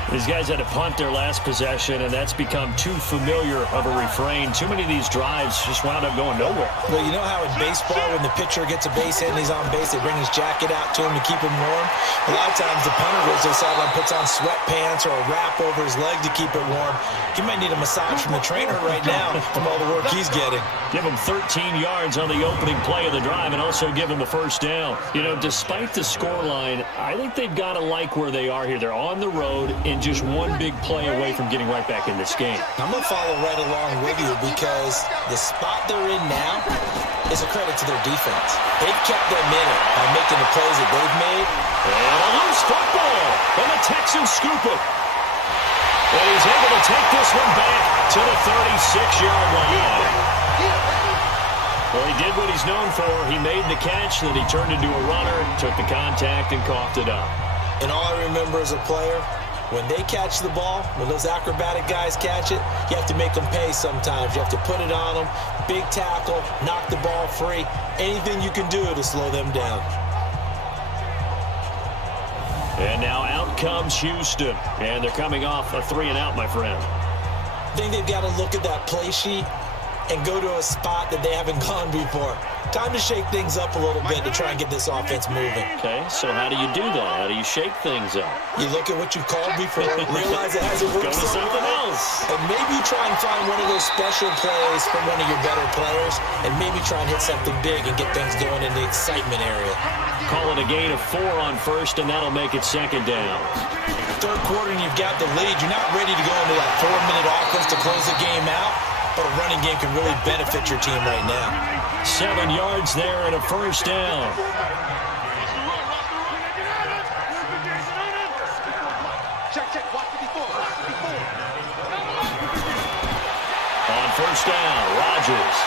These guys had to punt their last possession, and that's become too familiar of a refrain. Too many of these drives just wound up going nowhere. Well, you know how in baseball, when the pitcher gets a base hit and he's on base, they bring his jacket out to him to keep him warm? A lot of times the punter goes to the sideline, puts on sweatpants or a wrap over his leg to keep it warm. He might need a massage from the trainer right now from all the work he's getting. Give him 13 yards on the opening play of the drive and also give him a first down. You know, despite the scoreline, I think they've got to like where they are here. They're on the road and just one big play away from getting right back in this game. I'm going to follow right along with you because the spot they're in now is a credit to their defense. They've kept them in it by making the plays that they've made. And a loose football, and the Texans scoop it. And he's able to take this one back to the 36-yard line. Well, he did what he's known for. He made the catch, then he turned into a runner, took the contact, and coughed it up. And all I remember as a player, when they catch the ball, when those acrobatic guys catch it, you have to make them pay sometimes. You have to put it on them, big tackle, knock the ball free, anything you can do to slow them down. And now out comes Houston, and they're coming off a 3-and-out, my friend. I think they've got to look at that play sheet and go to a spot that they haven't gone before. Time to shake things up a little bit to try and get this offense moving. Okay, so how do you do that? How do you shake things up? You look at what you've called before, realize it hasn't worked Go to something else. and maybe try and find one of those special plays from one of your better players, and maybe try and hit something big and get things going in the excitement area. Call it a gain of 4 on first, and that'll make it 2nd down. Third quarter and you've got the lead. You're not ready to go into that 4-minute offense to close the game out, but a running game can really benefit your team right now. 7 yards there and a first down. On first down, Rodgers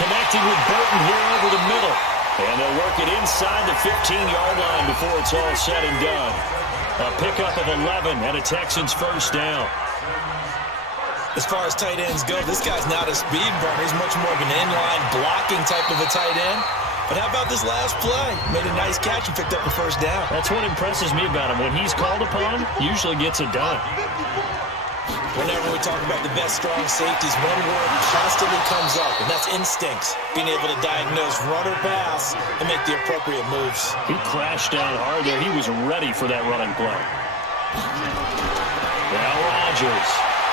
connecting with Burton here over the middle. And they'll work it inside the 15-yard line before it's all said and done. A pickup of 11 and a Texans first down. As far as tight ends go, this guy's not a speed burner. He's much more of an inline blocking type of a tight end. But how about this last play? Made a nice catch and picked up a first down. That's what impresses me about him. When he's called upon, usually gets it done. Whenever we talk about the best strong safeties, one word constantly comes up, and that's instincts. Being able to diagnose run or pass and make the appropriate moves. He crashed down hard there. He was ready for that running play. Now Rodgers.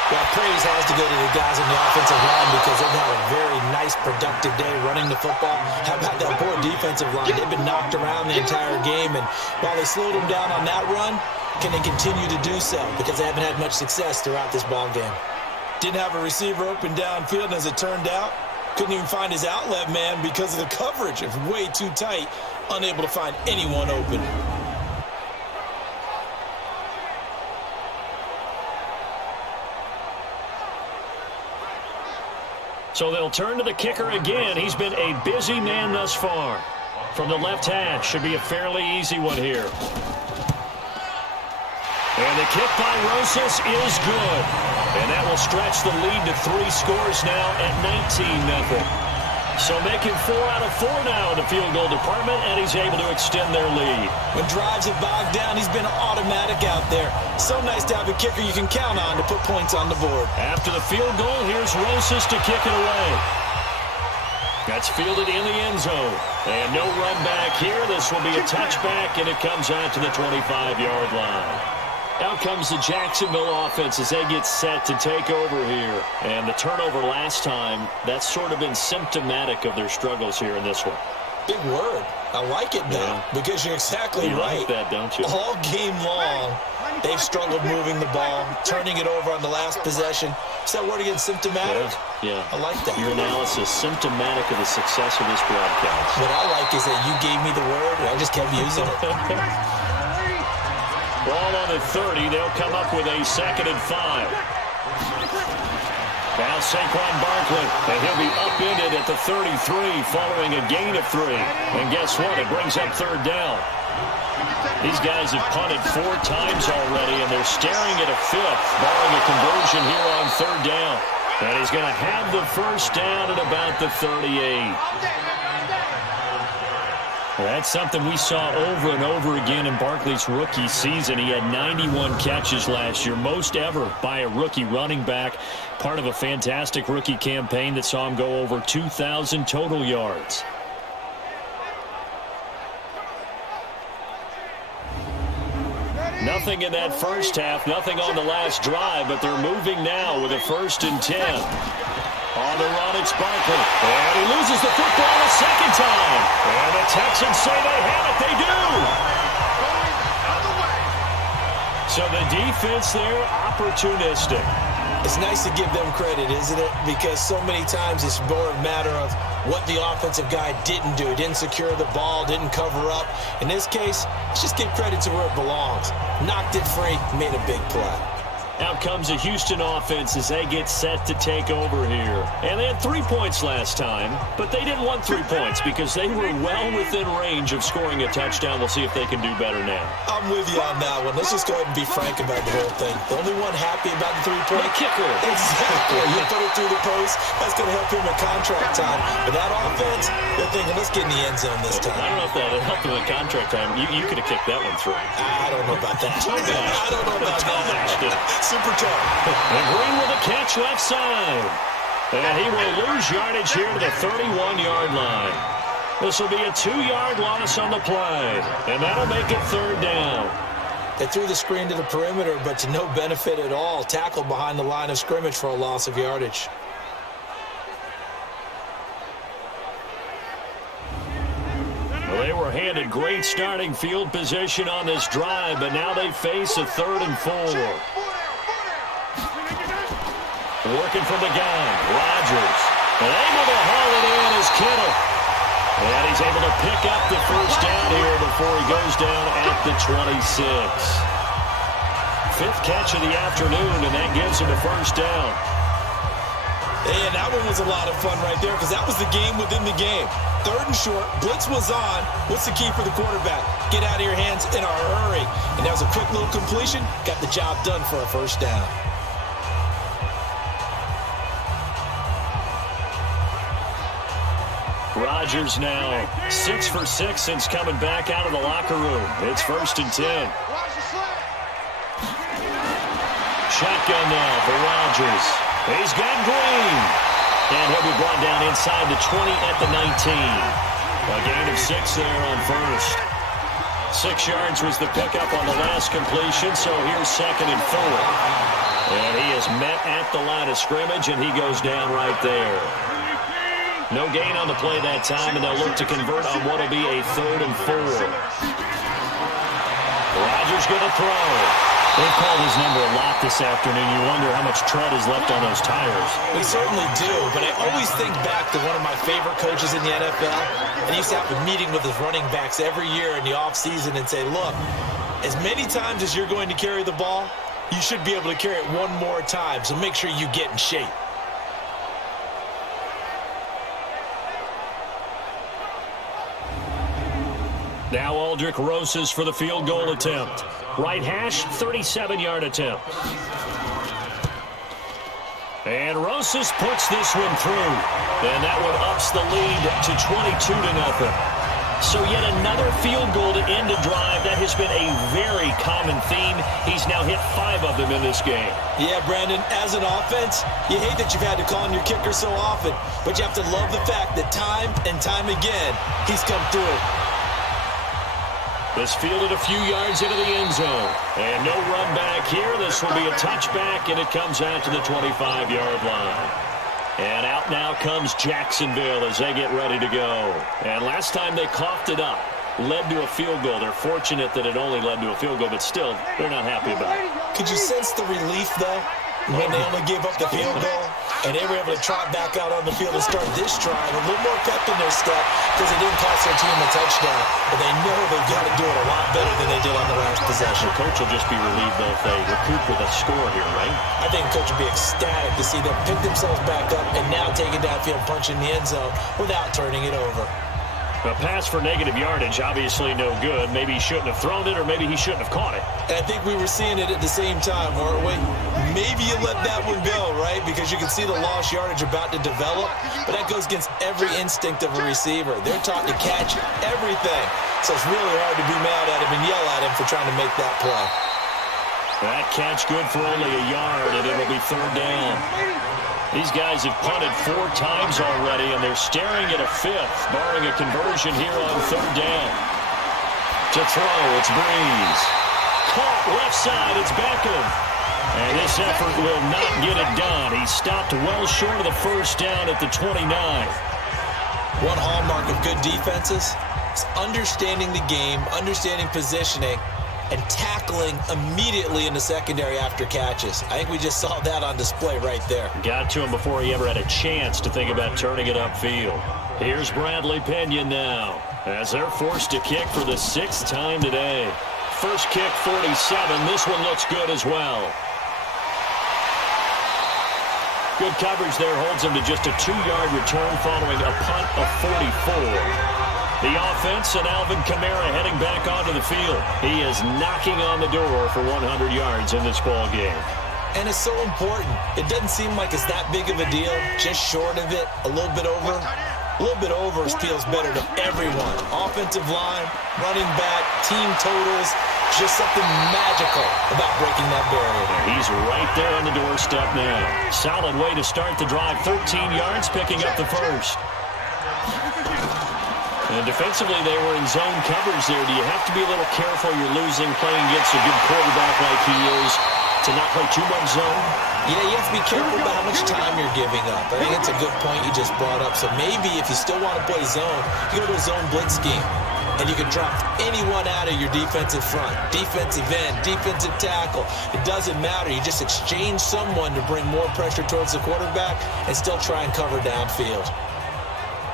Well, praise has to go to the guys in the offensive line because they've had a very nice, productive day running the football. How about that poor defensive line? They've been knocked around the entire game, and while they slowed them down on that run, can they continue to do so? Because they haven't had much success throughout this ball game. Didn't have a receiver open downfield, and as it turned out, couldn't even find his outlet man because of the coverage. It was way too tight, unable to find anyone open. So they'll turn to the kicker again. He's been a busy man thus far. From the left hash, should be a fairly easy one here. And the kick by Rosas is good. And that will stretch the lead to 3 scores now at 19-0. So making 4 out of 4 now in the field goal department, and he's able to extend their lead. When drives have bogged down, he's been automatic out there. So nice to have a kicker you can count on to put points on the board. After the field goal, here's Rosas to kick it away. That's fielded in the end zone. And no run back here. This will be a touchback, and it comes out to the 25-yard line. Out comes the Jacksonville offense as they get set to take over here. And the turnover last time, that's sort of been symptomatic of their struggles here in this one. Big word. I like it now because you're exactly right. You like that, don't you? All game long, they've struggled moving the ball, turning it over on the last possession. Is that word again, symptomatic? Yeah. I like that. Your analysis, symptomatic of the success of this broadcast. What I like is that you gave me the word, and I just kept using it. Ball on the 30. They'll come up with a 2nd and 5. Now Saquon Barkley, and he'll be upended at the 33 following a gain of 3. And guess what? It brings up third down. These guys have punted 4 times already, and they're staring at a 5th, barring a conversion here on third down. And he's going to have the first down at about the 38. That's something we saw over and over again in Barkley's rookie season. He had 91 catches last year, most ever by a rookie running back, part of a fantastic rookie campaign that saw him go over 2,000 total yards. Nothing in that first half, nothing on the last drive, but they're moving now with a 1st and 10. On the run, it's Barkley. And he loses the football a second time. And the Texans say they have it. They do. So the defense there, opportunistic. It's nice to give them credit, isn't it? Because so many times it's more a matter of what the offensive guy didn't do. Didn't secure the ball, didn't cover up. In this case, let's just give credit to where it belongs. Knocked it free, made a big play. Out comes a Houston offense as they get set to take over here. And they had 3 points last time, but they didn't want 3 points because they were well within range of scoring a touchdown. We'll see if they can do better now. I'm with you on that one. Let's just go ahead and be frank about the whole thing. The only one happy about the 3-point kicker. Exactly. You put it through the post. That's going to help him at contract time. But that offense, they're thinking, let's get in the end zone this time. I don't know if that would help him at contract time. You could have kicked that one through. I don't know about that. I don't know about that. Super tough. And Green with a catch left side. And he will lose yardage here to the 31-yard line. This will be a 2-yard loss on the play. And that'll make it third down. They threw the screen to the perimeter, but to no benefit at all. Tackled behind the line of scrimmage for a loss of yardage. Well, they were handed great starting field position on this drive, but now they face a 3rd and 4. Working from the gun, Rodgers. And able to haul it in is Kittle. And he's able to pick up the first down here before he goes down at the 26. 5th catch of the afternoon, and that gives him a first down. And that one was a lot of fun right there because that was the game within the game. 3rd and short, blitz was on. What's the key for the quarterback? Get out of your hands in a hurry. And that was a quick little completion. Got the job done for a first down. Rodgers now 6 for 6 since coming back out of the locker room. It's 1st and 10. Shotgun now for Rodgers. He's got Green. And he'll be brought down inside the 20 at the 19. A gain of 6 there on first. 6 yards was the pickup on the last completion, so here's 2nd and 4. And he is met at the line of scrimmage, and he goes down right there. No gain on the play that time, and they'll look to convert on what will be a 3rd and 4. Rodgers going to throw. They've called his number a lot this afternoon. You wonder how much tread is left on those tires. We certainly do, but I always think back to one of my favorite coaches in the NFL, and he used to have a meeting with his running backs every year in the offseason and say, look, as many times as you're going to carry the ball, you should be able to carry it one more time, so make sure you get in shape. Now Aldrick Rosas for the field goal attempt. Right hash, 37-yard attempt. And Rosas puts this one through. And that one ups the lead to 22-0. So yet another field goal to end a drive. That has been a very common theme. He's now hit 5 of them in this game. Yeah, Brandon, as an offense, you hate that you've had to call on your kicker so often. But you have to love the fact that time and time again, he's come through it. This fielded a few yards into the end zone. And no run back here. This will be a touchback, and it comes out to the 25-yard line. And out now comes Jacksonville as they get ready to go. And last time they coughed it up, led to a field goal. They're fortunate that it only led to a field goal, but still, they're not happy about it. Could you sense the relief, though, when they only gave up the field goal? And they were able to trot back out on the field and start this drive. A little more pep in their step because it didn't cost their team a touchdown. But they know they've got to do it a lot better than they did on the last possession. The coach will just be relieved, though, if they recoup with a score here, right? I think the coach will be ecstatic to see them pick themselves back up and now take it downfield, punch in the end zone without turning it over. A pass for negative yardage, obviously no good. Maybe he shouldn't have thrown it, or maybe he shouldn't have caught it. And I think we were seeing it at the same time, weren't we? Maybe you let that one go, right? Because you can see the lost yardage about to develop, but that goes against every instinct of a receiver. They're taught to catch everything. So it's really hard to be mad at him and yell at him for trying to make that play. That catch good for only a yard, and it'll be third down. These guys have punted 4 times already, and they're staring at a 5th, barring a conversion here on third down. To throw, it's Breeze. Caught left side, it's Beckham. And this effort will not get it done. He stopped well short of the first down at the 29. One hallmark of good defenses is understanding the game, understanding positioning, and tackling immediately in the secondary after catches. I think we just saw that on display right there. Got to him before he ever had a chance to think about turning it upfield. Here's Bradley Pena now, as they're forced to kick for the 6th time today. First kick, 47. This one looks good as well. Good coverage there holds him to just a 2-yard return following a punt of 44. The offense and Alvin Kamara heading back onto the field. He is knocking on the door for 100 yards in this ball game. And it's so important. It doesn't seem like it's that big of a deal. Just short of it, a little bit over. A little bit over feels better to everyone. Offensive line, running back, team totals. Just something magical about breaking that barrier. He's right there on the doorstep now. Solid way to start the drive. 13 yards, picking up the first. And defensively, they were in zone coverage there. Do you have to be a little careful you're losing playing against a good quarterback like he is to not play too much zone? Yeah, you have to be careful about how much time you're giving up. I think it's a good point you just brought up. So maybe if you still want to play zone, you go to a zone blitz scheme. And you can drop anyone out of your defensive front, defensive end, defensive tackle. It doesn't matter. You just exchange someone to bring more pressure towards the quarterback and still try and cover downfield.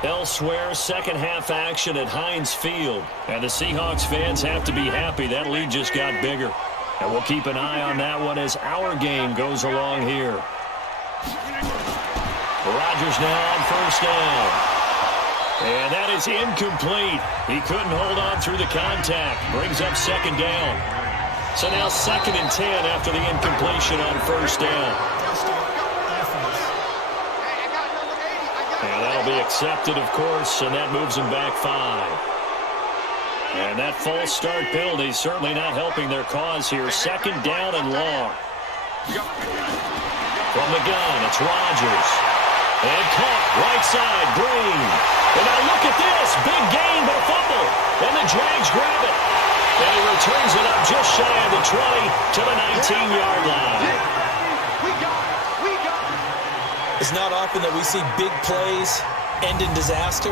Elsewhere, second half action at Heinz Field. And the Seahawks fans have to be happy. That lead just got bigger. And we'll keep an eye on that one as our game goes along here. Rodgers now on first down. And that is incomplete. He couldn't hold on through the contact. Brings up second down. So now 2nd and 10 after the incompletion on first down. And that'll be accepted, of course, and that moves them back 5. And that false start penalty certainly not helping their cause here. 2nd down and long. From the gun, it's Rodgers. And caught, right side, Green. And now look at this, big gain, but a fumble. And the Jags grab it. And he returns it up just shy of the 20 to the 19-yard line. It's not often that we see big plays end in disaster,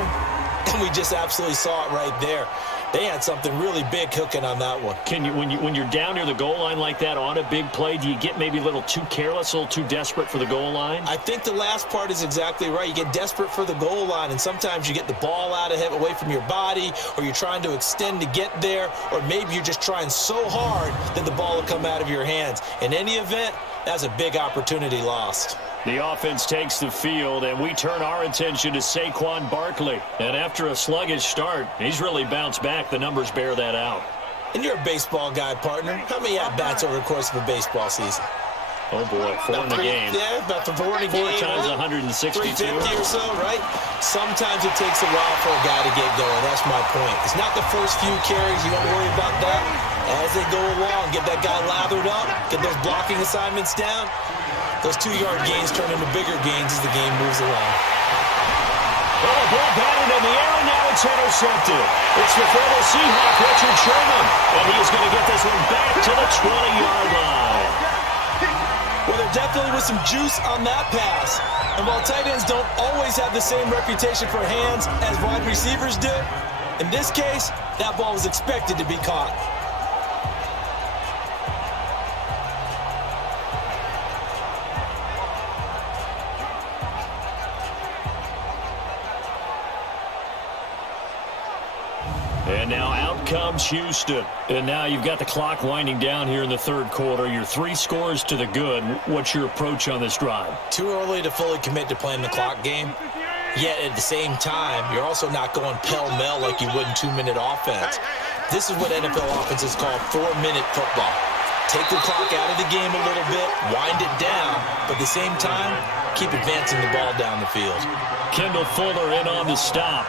and we just absolutely saw it right there. They had something really big cooking on that one. Can you, when you're down near the goal line like that on a big play, do you get maybe a little too careless, a little too desperate for the goal line? I think the last part is exactly right. You get desperate for the goal line, and sometimes you get the ball out of it, away from your body, or you're trying to extend to get there, or maybe you're just trying so hard that the ball will come out of your hands. In any event, that's a big opportunity lost. The offense takes the field, and we turn our attention to Saquon Barkley. And after a sluggish start, he's really bounced back. The numbers bear that out. And you're a baseball guy, partner. How many at-bats over the course of a baseball season? Oh, boy, 4 in a game. Yeah, about 4 in a game. 4 times 162. 350 or so, right? Sometimes it takes a while for a guy to get going. That's my point. It's not the first few carries. You don't worry about that. As they go along, get that guy lathered up, get those blocking assignments down. Those 2-yard gains turn into bigger gains as the game moves along. Well, a ball batted in the air, and now it's intercepted. It's the former Seahawk, Richard Sherman, and he is going to get this one back to the 20-yard line. Well, there definitely was some juice on that pass. And while tight ends don't always have the same reputation for hands as wide receivers do, in this case, that ball was expected to be caught. And now out comes Houston. And now you've got the clock winding down here in the third quarter. You're 3 scores to the good. What's your approach on this drive? Too early to fully commit to playing the clock game. Yet at the same time, you're also not going pell-mell like you would in 2-minute offense. This is what NFL offenses call 4-minute football. Take the clock out of the game a little bit, wind it down, but at the same time, keep advancing the ball down the field. Kendall Fuller in on the stop.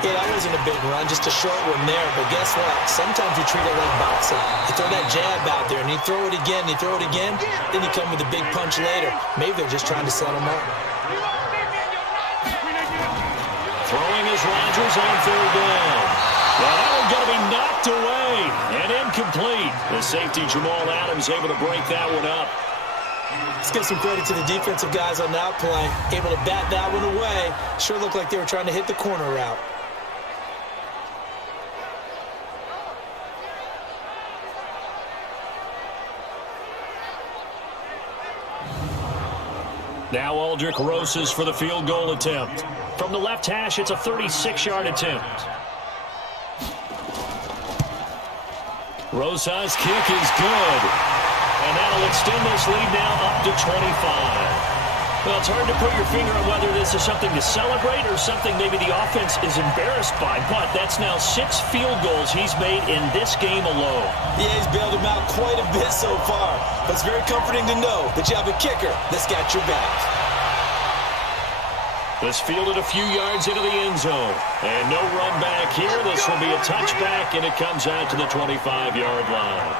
Yeah, that wasn't a big run, just a short one there. But guess what? Sometimes you treat it like boxing. You throw that jab out there, and you throw it again, then you come with a big punch later. Maybe they're just trying to set him up. Throwing is Rodgers on third down. Well, that one's going to be knocked away and incomplete. The safety Jamal Adams able to break that one up. Let's give some credit to the defensive guys on that play. Able to bat that one away. Sure looked like they were trying to hit the corner route. Now Aldrick Rosas for the field goal attempt. From the left hash, it's a 36-yard attempt. Rosas' kick is good. And that'll extend this lead now up to 25. Well, it's hard to put your finger on whether this is something to celebrate or something maybe the offense is embarrassed by. But that's now 6 field goals he's made in this game alone. Yeah, he's bailed him out quite a bit so far. But it's very comforting to know that you have a kicker that's got your back. This fielded a few yards into the end zone. And no run back here. This will be a touchback, and it comes out to the 25-yard line.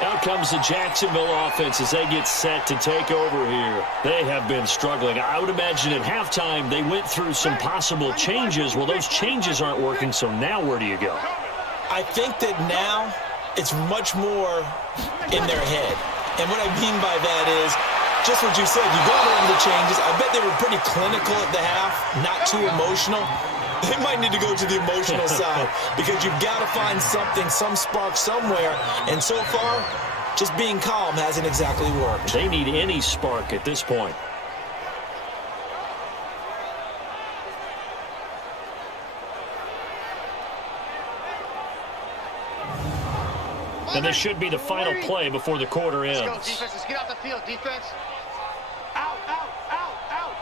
Out comes the Jacksonville offense as they get set to take over here. They have been struggling. I would imagine at halftime they went through some possible changes. Well, those changes aren't working, so now where do you go? I think that now it's much more in their head. And what I mean by that is just what you said. You go over the changes. I bet they were pretty clinical at the half, not too emotional. They might need to go to the emotional side because you've got to find something, some spark somewhere. And so far, just being calm hasn't exactly worked. They need any spark at this point. And this should be the final play before the quarter ends. Let's go, defense. Let's get off the field, defense. Out, out, out, out.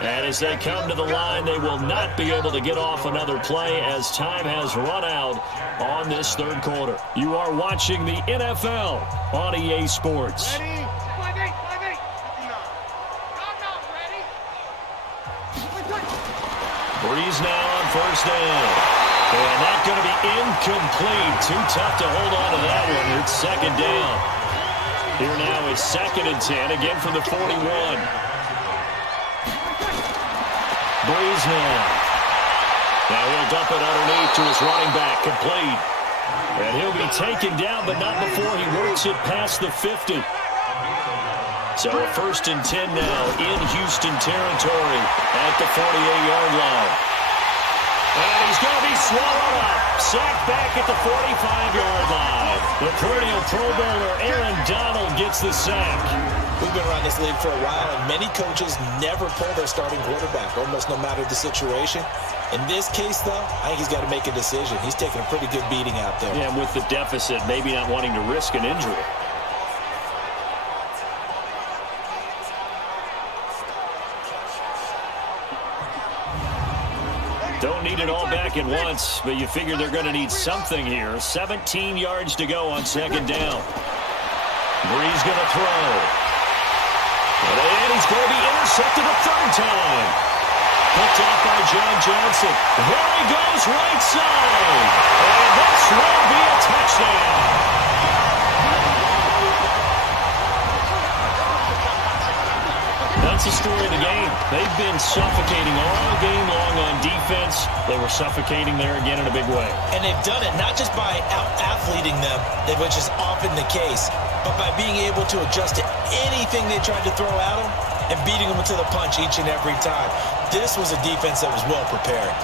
And as they come to the line, they will not be able to get off another play as time has run out on this third quarter. You are watching the NFL on EA Sports. Ready? Breeze now on first down. And that's going to be incomplete. Too tough to hold on to that one. It's second down. Here now is 2nd and 10, again from the 41. Breeze now. Now he'll dump it underneath to his running back, complete. And he'll be taken down, but not before he works it past the 50. So a 1st and 10 now in Houston territory at the 48-yard line. And he's going to be swallowed up. Sacked back at the 45-yard line. The perennial Pro Bowler Aaron Donald gets the sack. We've been around this league for a while, and many coaches never pull their starting quarterback, almost no matter the situation. In this case, though, I think he's got to make a decision. He's taking a pretty good beating out there. Yeah, and with the deficit, maybe not wanting to risk an injury. Don't need it all back at once, but you figure they're going to need something here. 17 yards to go on 2nd down. Breeze going to throw. And he's going to be intercepted a 3rd time. Picked off by John Johnson. There he goes, right side. And this will be a touchdown. That's the story of the game. They've been suffocating all game long on defense. They were suffocating there again in a big way. And they've done it not just by out-athleting them, which is often the case, but by being able to adjust to anything they tried to throw at them and beating them to the punch each and every time. This was a defense that was well prepared.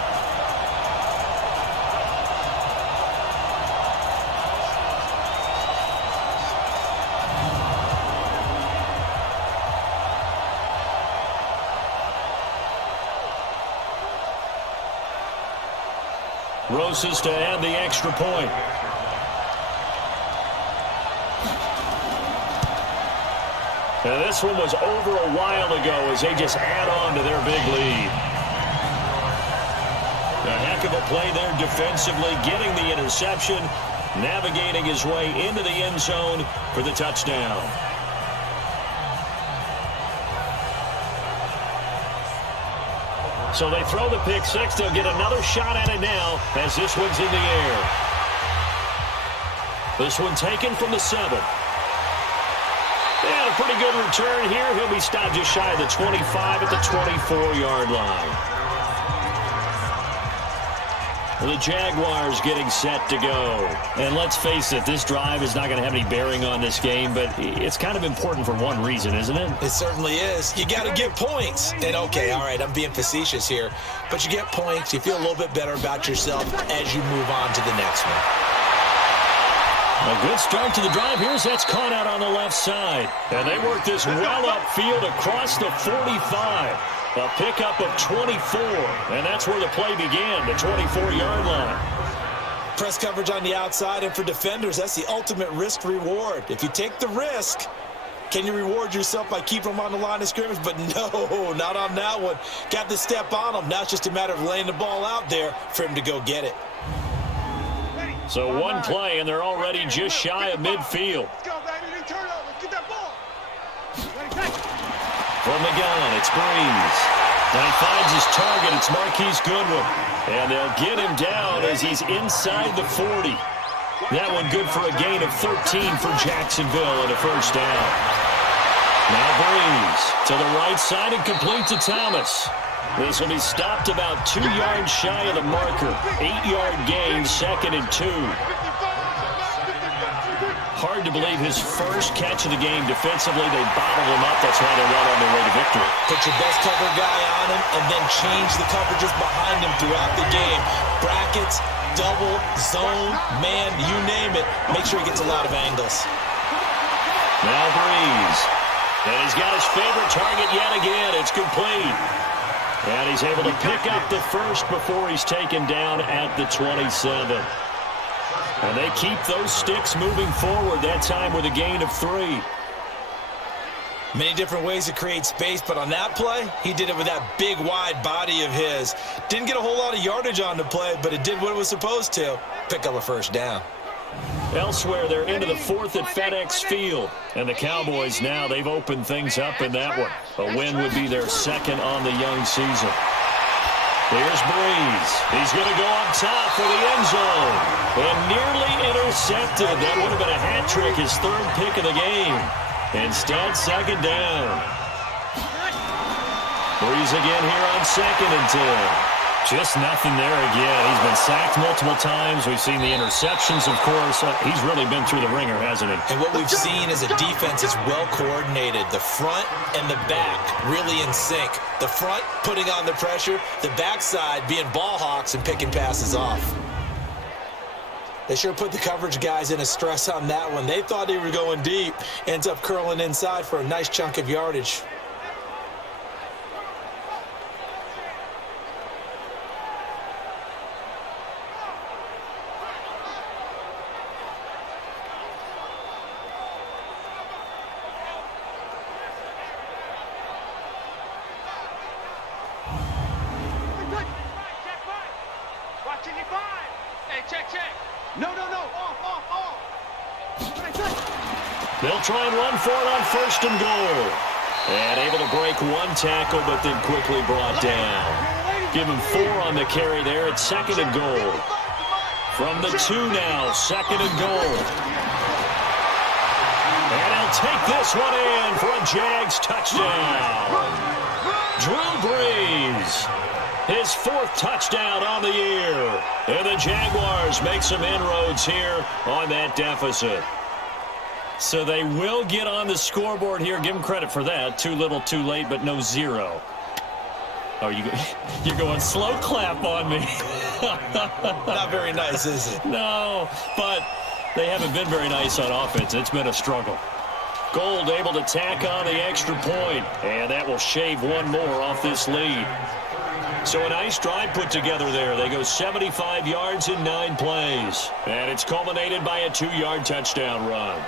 Rosas to add the extra point. And this one was over a while ago as they just add on to their big lead. A heck of a play there defensively, getting the interception, navigating his way into the end zone for the touchdown. So they throw the pick six. They'll get another shot at it now as this one's in the air. This one taken from the 7. And a pretty good return here. He'll be stopped just shy of the 25 at the 24-yard line. The Jaguars getting set to go. And let's face it, this drive is not going to have any bearing on this game, but it's kind of important for one reason, isn't it? It certainly is. You got to get points. And, okay, all right, I'm being facetious here, but you get points. You feel a little bit better about yourself as you move on to the next one. A good start to the drive. Here's that's caught out on the left side. And they work this well upfield across the 45. A pickup of 24, and that's where the play began, the 24-yard line. Press coverage on the outside, and for defenders, that's the ultimate risk-reward. If you take the risk, can you reward yourself by keeping them on the line of scrimmage? But no, not on that one. Got to step on them. Now it's just a matter of laying the ball out there for him to go get it. So one play, and they're already just shy of midfield. Let's go, baby. Turn over. Let's get that ball. From the gun, it's Breeze. And he finds his target. It's Marquise Goodwin. And they'll get him down as he's inside the 40. That one good for a gain of 13 for Jacksonville and a first down. Now Breeze to the right side and complete to Thomas. This will be stopped about 2 yards shy of the marker. 8-yard gain, 2nd and 2. Hard to believe his first catch of the game defensively. They bottled him up. That's why they're right on their way to victory. Put your best cover guy on him and then change the coverages behind him throughout the game. Brackets, double, zone, man, you name it. Make sure he gets a lot of angles. Now Breeze. And he's got his favorite target yet again. It's complete. And he's able to pick up the first before he's taken down at the 27. And they keep those sticks moving forward, that time with a gain of 3. Many different ways to create space, but on that play, he did it with that big, wide body of his. Didn't get a whole lot of yardage on the play, but it did what it was supposed to. Pick up a first down. Elsewhere, they're into the 4th at FedEx Field. And the Cowboys now, they've opened things up in that one. A win would be their 2nd on the young season. Here's Breeze. He's going to go up top for the end zone. And nearly intercepted. That would have been a hat trick, his 3rd pick of the game. Instead, 2nd down. Breeze again here on 2nd and 10. Just nothing there again. He's been sacked multiple times. We've seen the interceptions, of course. He's really been through the ringer, hasn't he? And what we've seen is a defense that's well coordinated. The front and the back really in sync. The front putting on the pressure, the backside being ball hawks and picking passes off. They sure put the coverage guys in a stress on that one. They thought they were going deep. Ends up curling inside for a nice chunk of yardage. They'll try and run for it on 1st and goal. And able to break one tackle, but then quickly brought down. Give him 4 on the carry there at 2nd and goal. From the 2 now, 2nd and goal. And he'll take this one in for a Jags touchdown. Drew Brees, his 4th touchdown on the year. And the Jaguars make some inroads here on that deficit. So they will get on the scoreboard here. Give them credit for that. Too little, too late, but no 0. Oh, you're going slow clap on me. Not very nice, is it? No, but they haven't been very nice on offense. It's been a struggle. Gold able to tack on the extra point, and that will shave one more off this lead. So a nice drive put together there. They go 75 yards in 9 plays. And it's culminated by a 2-yard touchdown run.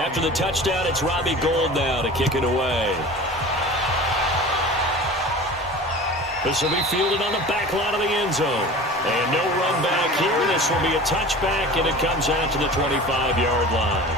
After the touchdown, it's Robbie Gould now to kick it away. This will be fielded on the back line of the end zone. And no run back here. This will be a touchback, and it comes out to the 25-yard line.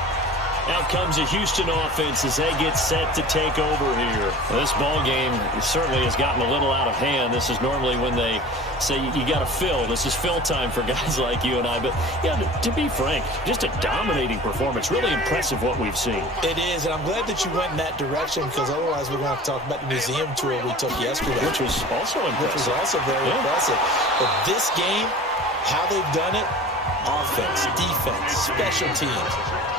Out comes the Houston offense as they get set to take over here. Well, this ball game certainly has gotten a little out of hand. This is normally when they say you got to fill. This is fill time for guys like you and I. But, yeah, to be frank, just a dominating performance. Really impressive what we've seen. It is, and I'm glad that you went in that direction because otherwise we're going to have to talk about the museum tour we took yesterday. Which was also impressive. Which was also very impressive. But this game, how they've done it, offense, defense, special teams,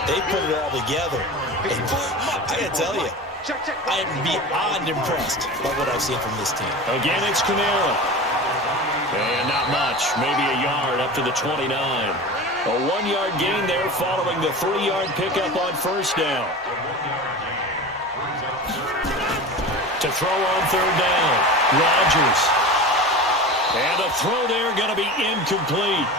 they put it all together. And I got to tell you, I am beyond impressed by what I've seen from this team. Again, it's Camara. And not much, maybe a yard up to the 29. A 1-yard gain there following the 3-yard pickup on first down. To throw on third down, Rodgers. And the throw there going to be incomplete.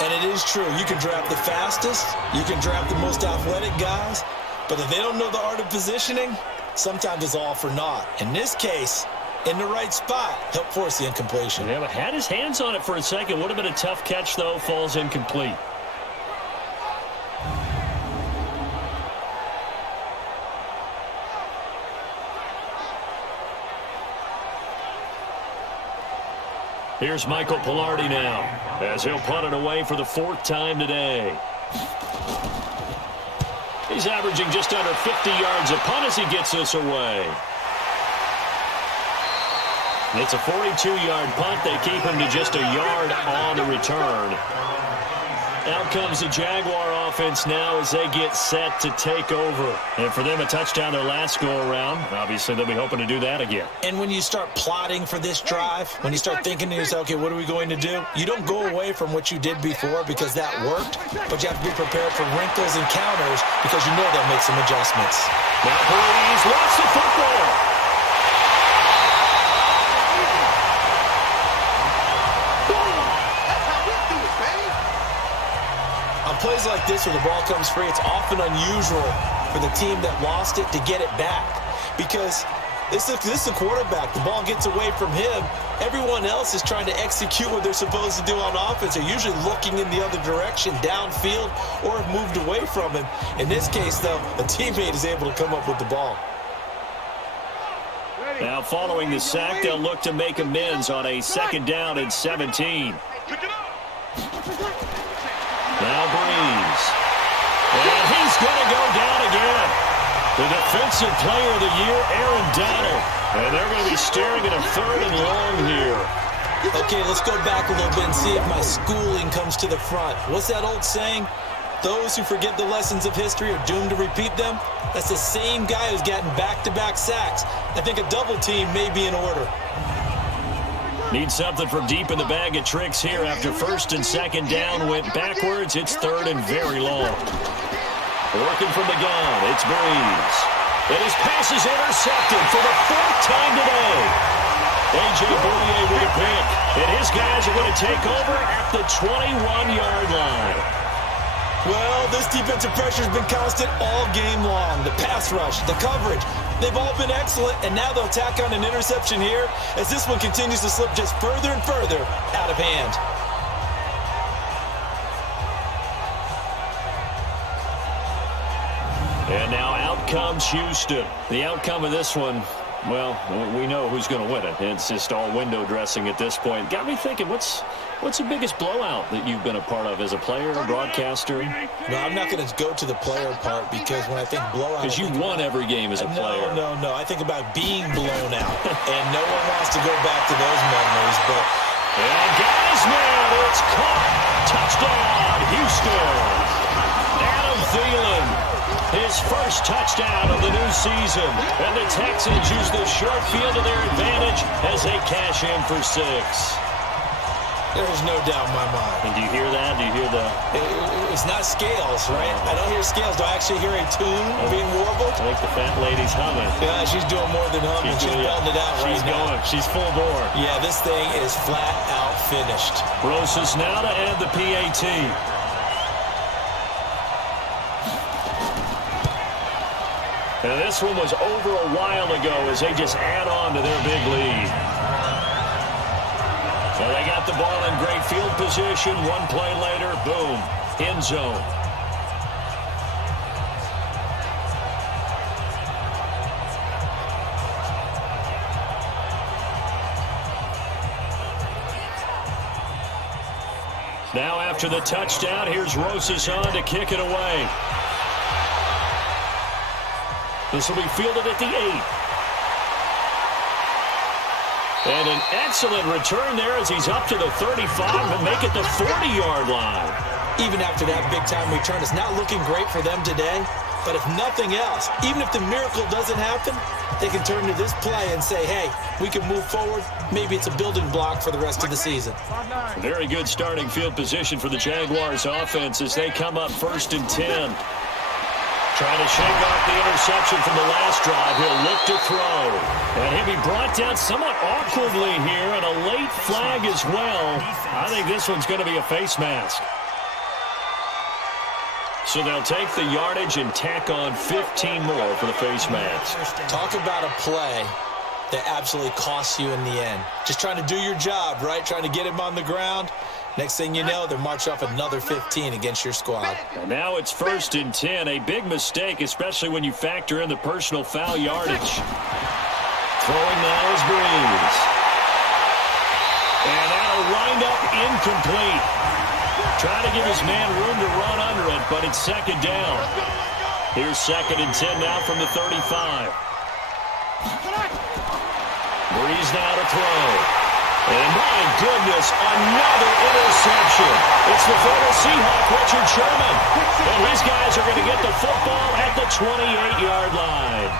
And it is true. You can draft the fastest. You can draft the most athletic guys. But if they don't know the art of positioning, sometimes it's all for naught. In this case, in the right spot, help force the incompletion. Yeah, but had his hands on it for a second. Would have been a tough catch, though. Falls incomplete. Here's Michael Pilardi now, as he'll punt it away for the 4th time today. He's averaging just under 50 yards a punt as he gets this away. It's a 42-yard punt. They keep him to just a yard on the return. Out comes the Jaguar offense now as they get set to take over. And for them, a touchdown their last go-around. Obviously, they'll be hoping to do that again. And when you start plotting for this drive, when you start thinking to yourself, okay, what are we going to do? You don't go away from what you did before because that worked, but you have to be prepared for wrinkles and counters because you know they'll make some adjustments. Now Breeze lost the football. Plays like this where the ball comes free, it's often unusual for the team that lost it to get it back because this is a quarterback. The ball gets away from him. Everyone else is trying to execute what they're supposed to do on offense. They're usually looking in the other direction, downfield, or have moved away from him. In this case, though, a teammate is able to come up with the ball. Now following the sack, they'll look to make amends on a 2nd down and 17. Now Breeze. And he's going to go down again. The defensive player of the year, Aaron Donald. And they're going to be staring at a 3rd and long here. Okay, let's go back a little bit and see if my schooling comes to the front. What's that old saying? Those who forget the lessons of history are doomed to repeat them. That's the same guy who's gotten back-to-back sacks. I think a double team may be in order. Need something from deep in the bag of tricks here after 1st and 2nd down went backwards. It's 3rd and very long. Working from the gun, it's Breeze. And his pass is intercepted for the 4th time today. A.J. Bouye with a pick. And his guys are going to take over at the 21-yard line. Well, this defensive pressure has been constant all game long. The pass rush, the coverage, they've all been excellent, and now they'll tack on an interception here as this one continues to slip just further and further out of hand. And now out comes Houston. The outcome of this one, well, we know who's going to win it. It's just all window dressing at this point. Got me thinking, what's the biggest blowout that you've been a part of as a player, a broadcaster? No, I'm not going to go to the player part because when I think blowout... Because you won every game as a player. No. I think about being blown out. And no one wants to go back to those memories, but... And guys, man, it's caught. Touchdown, Houston. Adam Thielen. His first touchdown of the new season. And the Texans use the short field to their advantage yardage as they cash in for 6. There's no doubt in my mind. And do you hear that? Do you hear the... It's not scales, right? I don't hear scales. Do I actually hear a tune being warbled? I think the fat lady's humming. Yeah, she's doing more than humming. She's belting it out right now. She's going. She's full bore. Yeah, this thing is flat out finished. Rosas now to add the PAT. And this one was over a while ago as they just add on to their big lead. So they got the ball in great field position. One play later, boom, end zone. Now after the touchdown, here's Rosas on to kick it away. This will be fielded at the 8. And an excellent return there as he's up to the 35 and make it the 40-yard line. Even after that big-time return, it's not looking great for them today. But if nothing else, even if the miracle doesn't happen, they can turn to this play and say, hey, we can move forward. Maybe it's a building block for the rest of the season. Very good starting field position for the Jaguars offense as they come up 1st and 10. Trying to shake off the interception from the last drive. He'll look to throw. And he'll be brought down somewhat awkwardly here, and a late flag as well. I think this one's going to be a face mask. So they'll take the yardage and tack on 15 more for the face mask. Talk about a play that absolutely costs you in the end. Just trying to do your job, right? Trying to get him on the ground. Next thing you know, they're marching off another 15 against your squad. And now it's 1st and 10. A big mistake, especially when you factor in the personal foul yardage. Throwing now is Breeze. And that'll wind up incomplete. Trying to give his man room to run under it, but it's 2nd down. Here's 2nd and 10 now from the 35. Breeze now to throw. And my goodness, another interception. It's the former Seahawk, Richard Sherman. And these guys are going to get the football at the 28-yard line.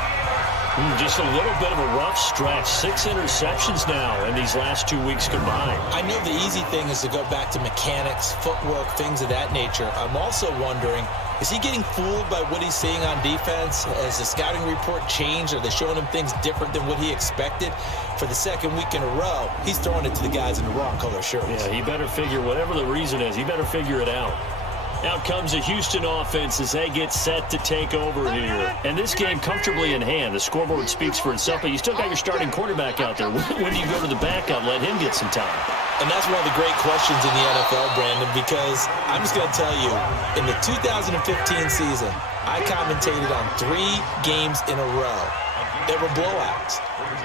Just a little bit of a rough stretch. 6 interceptions now in these last 2 weeks combined. I know the easy thing is to go back to mechanics, footwork, things of that nature. I'm also wondering, is he getting fooled by what he's seeing on defense? Has the scouting report changed? Are they showing him things different than what he expected? For the 2nd week in a row, he's throwing it to the guys in the wrong color shirts. Yeah, he better figure, whatever the reason is, he better figure it out. Out comes the Houston offense as they get set to take over here. And this game comfortably in hand. The scoreboard speaks for itself, but you still got your starting quarterback out there. When do you go to the backup, let him get some time? And that's one of the great questions in the NFL, Brandon, because I'm just going to tell you, in the 2015 season, I commentated on 3 games in a row. They were blowouts.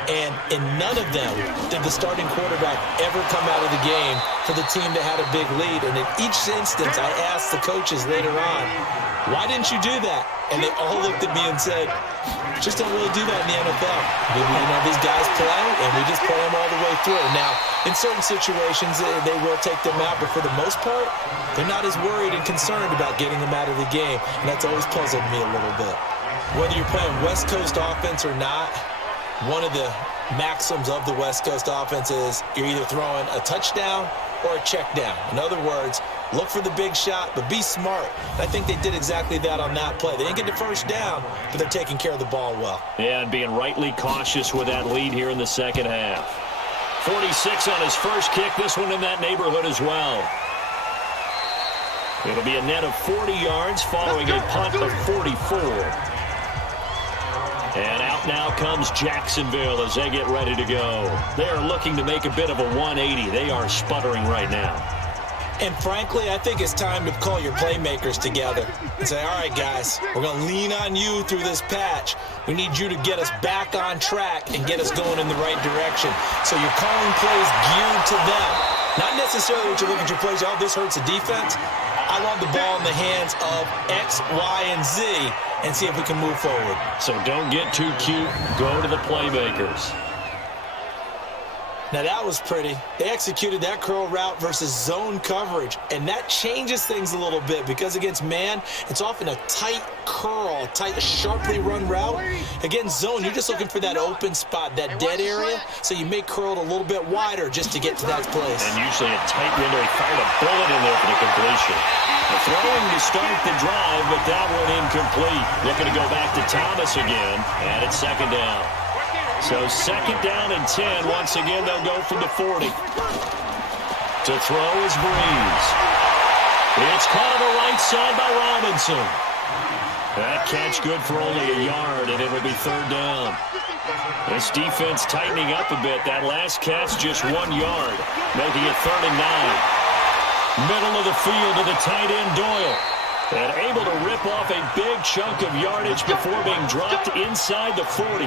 And in none of them did the starting quarterback ever come out of the game for the team that had a big lead. And in each instance, I asked the coaches later on, why didn't you do that? And they all looked at me and said, just don't really do that in the NFL. These guys play, and we just play them all the way through. Now, in certain situations, they will take them out, but for the most part, they're not as worried and concerned about getting them out of the game. And that's always puzzled me a little bit. Whether you're playing West Coast offense or not, one of the maxims of the West Coast offense is you're either throwing a touchdown or a check down. In other words, look for the big shot, but be smart. And I think they did exactly that on that play. They didn't get the first down, but they're taking care of the ball well. Yeah, and being rightly cautious with that lead here in the 2nd half. 46 on his first kick, this one in that neighborhood as well. It'll be a net of 40 yards following a punt of 44. And out now comes Jacksonville as they get ready to go. They are looking to make a bit of a 180. They are sputtering right now. And frankly, I think it's time to call your playmakers together and say, all right, guys, we're going to lean on you through this patch. We need you to get us back on track and get us going in the right direction. So you're calling plays geared to them. Not necessarily what you look at your plays, oh, this hurts the defense. I want the ball in the hands of X, Y, and Z and see if we can move forward. So don't get too cute. Go to the playmakers. Now that was pretty. They executed that curl route versus zone coverage, and that changes things a little bit because against man, it's often a tight curl, tight, sharply run route. Against zone, you're just looking for that open spot, that dead area, so you may curl it a little bit wider just to get to that place. And usually a tight window. He fired a bullet in there for the completion. The throwing to start the drive, but that one incomplete. Looking to go back to Thomas again, and it's second down. So second down and 10. Once again, they'll go from the 40. To throw is Breeze. It's caught on the right side by Robinson. That catch good for only a yard, and it'll be third down. This defense tightening up a bit. That last catch just 1 yard, making it third and 9. Middle of the field to the tight end, Doyle. And able to rip off a big chunk of yardage before being dropped inside the 40.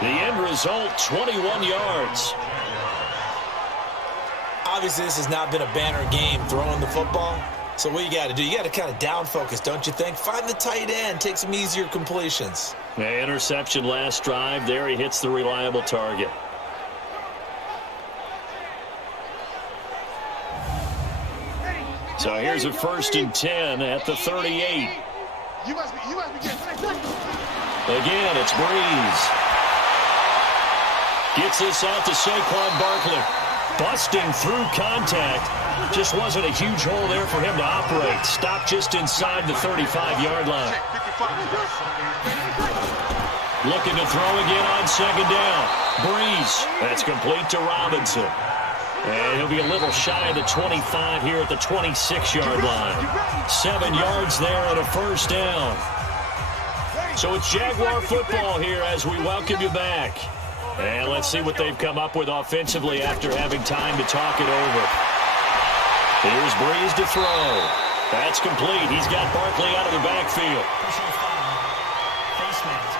The end result, 21 yards. Obviously, this has not been a banner game throwing the football. So what you got to do, you got to kind of down focus, don't you think? Find the tight end, take some easier completions. Interception last drive. There he hits the reliable target. So here's a first and 10 at the 38. Again, it's Breeze. Gets this out to Saquon Barkley. Busting through contact. Just wasn't a huge hole there for him to operate. Stopped just inside the 35-yard line. Looking to throw again on second down. Breeze. That's complete to Robinson. And he'll be a little shy of the 25 here at the 26-yard line. 7 yards there and a first down. So it's Jaguar football here as we welcome you back. And let's see what they've come up with offensively after having time to talk it over. Here's Breeze to throw. That's complete. He's got Barkley out of the backfield. Personal foul. Face mask.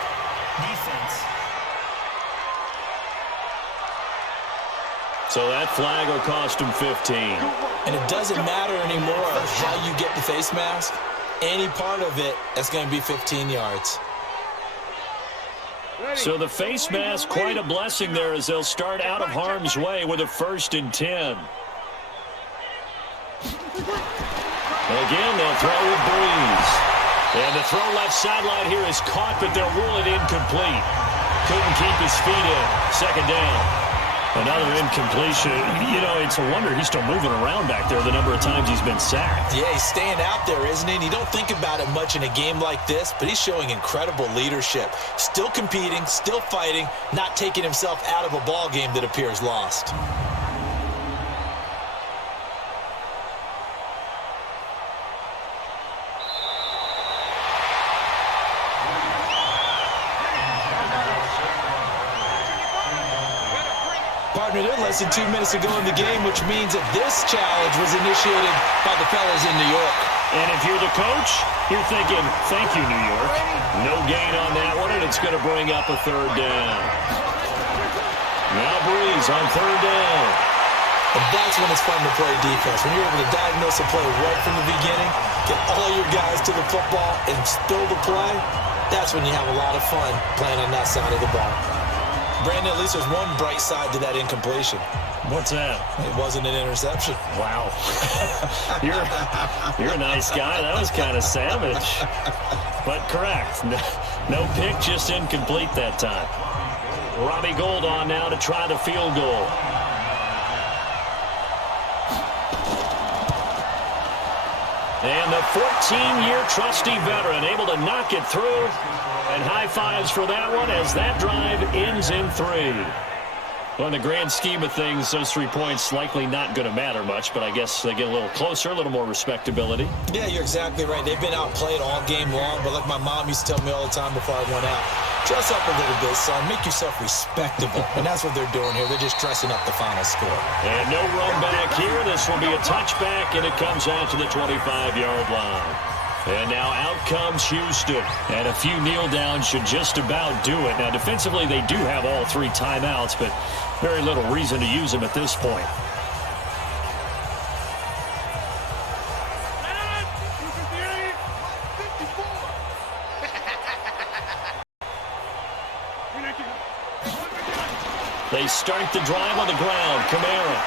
Defense. So that flag will cost him 15. And it doesn't matter anymore how you get the face mask. Any part of it, that's going to be 15 yards. So the face mask, quite a blessing there as they'll start out of harm's way with a first and 10. Again, they'll throw with Breeze. And the throw left sideline here is caught, but they'll rule it incomplete. Couldn't keep his feet in. Second down. Another incompletion. You know, it's a wonder he's still moving around back there the number of times he's been sacked. Yeah, he's staying out there, isn't he? And you don't think about it much in a game like this, but he's showing incredible leadership. Still competing, still fighting, not taking himself out of a ball game that appears lost. Partner, they're less than 2 minutes ago in the game, which means that this challenge was initiated by the fellas in New York. And if you're the coach, you're thinking, thank you, New York. No gain on that one, and it's going to bring up a third down. Now Breeze on third down. And that's when it's fun to play defense. When you're able to diagnose a play right from the beginning, get all your guys to the football, and spill the play, that's when you have a lot of fun playing on that side of the ball. Brandon, at least there's one bright side to that incompletion. What's that? It wasn't an interception. Wow. You're a nice guy. That was kind of savage. But correct. No pick, just incomplete that time. Robbie Gould on now to try the field goal. And the 14-year trusty veteran able to knock it through. And high fives for that one as that drive ends in 3. Well, in the grand scheme of things, those 3 points likely not going to matter much, but I guess they get a little closer, a little more respectability. Yeah, you're exactly right. They've been outplayed all game long, but like my mom used to tell me all the time before I went out, dress up a little bit, son. Make yourself respectable. And that's what they're doing here. They're just dressing up the final score. And no run back here. This will be a touchback, and it comes out to the 25-yard line. And now out comes Houston. And a few kneel downs should just about do it. Now, defensively, they do have all 3 timeouts, but very little reason to use them at this point. They They start the drive on the ground. Kamara.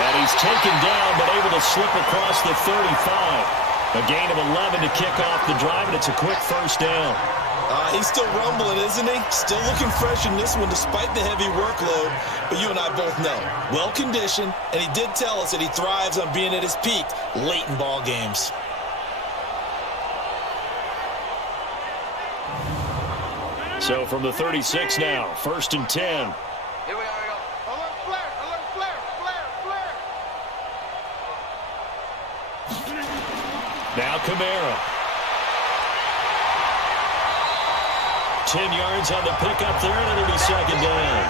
And he's taken down, but able to slip across the 35. A gain of 11 to kick off the drive, and it's a quick first down. He's still rumbling, isn't he? Still looking fresh in this one despite the heavy workload. But you and I both know, well-conditioned, and he did tell us that he thrives on being at his peak late in ball games. So from the 36 now, 1st and 10. Here we are. Alert flare, alert flare, flare, flare. Now Kamara. 10 yards on the pickup there, and it'll be second down.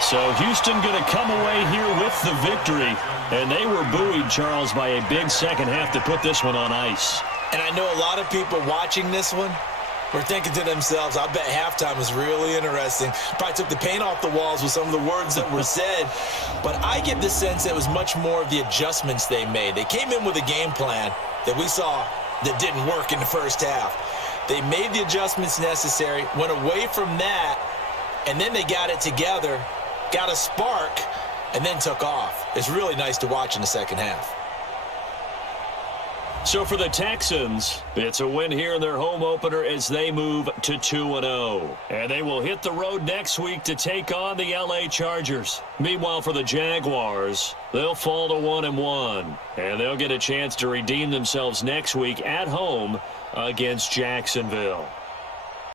So Houston going to come away here with the victory. And they were buoyed, Charles, by a big second half to put this one on ice. And I know a lot of people watching this one were thinking to themselves, I bet halftime was really interesting. Probably took the paint off the walls with some of the words that were said. But I get the sense that it was much more of the adjustments they made. They came in with a game plan that we saw that didn't work in the first half. They made the adjustments necessary, went away from that, and then they got it together, got a spark, and then took off. It's really nice to watch in the second half. So for the Texans, it's a win here in their home opener as they move to 2-0. And they will hit the road next week to take on the LA Chargers. Meanwhile, for the Jaguars, they'll fall to 1-1. And they'll get a chance to redeem themselves next week at home against Jacksonville.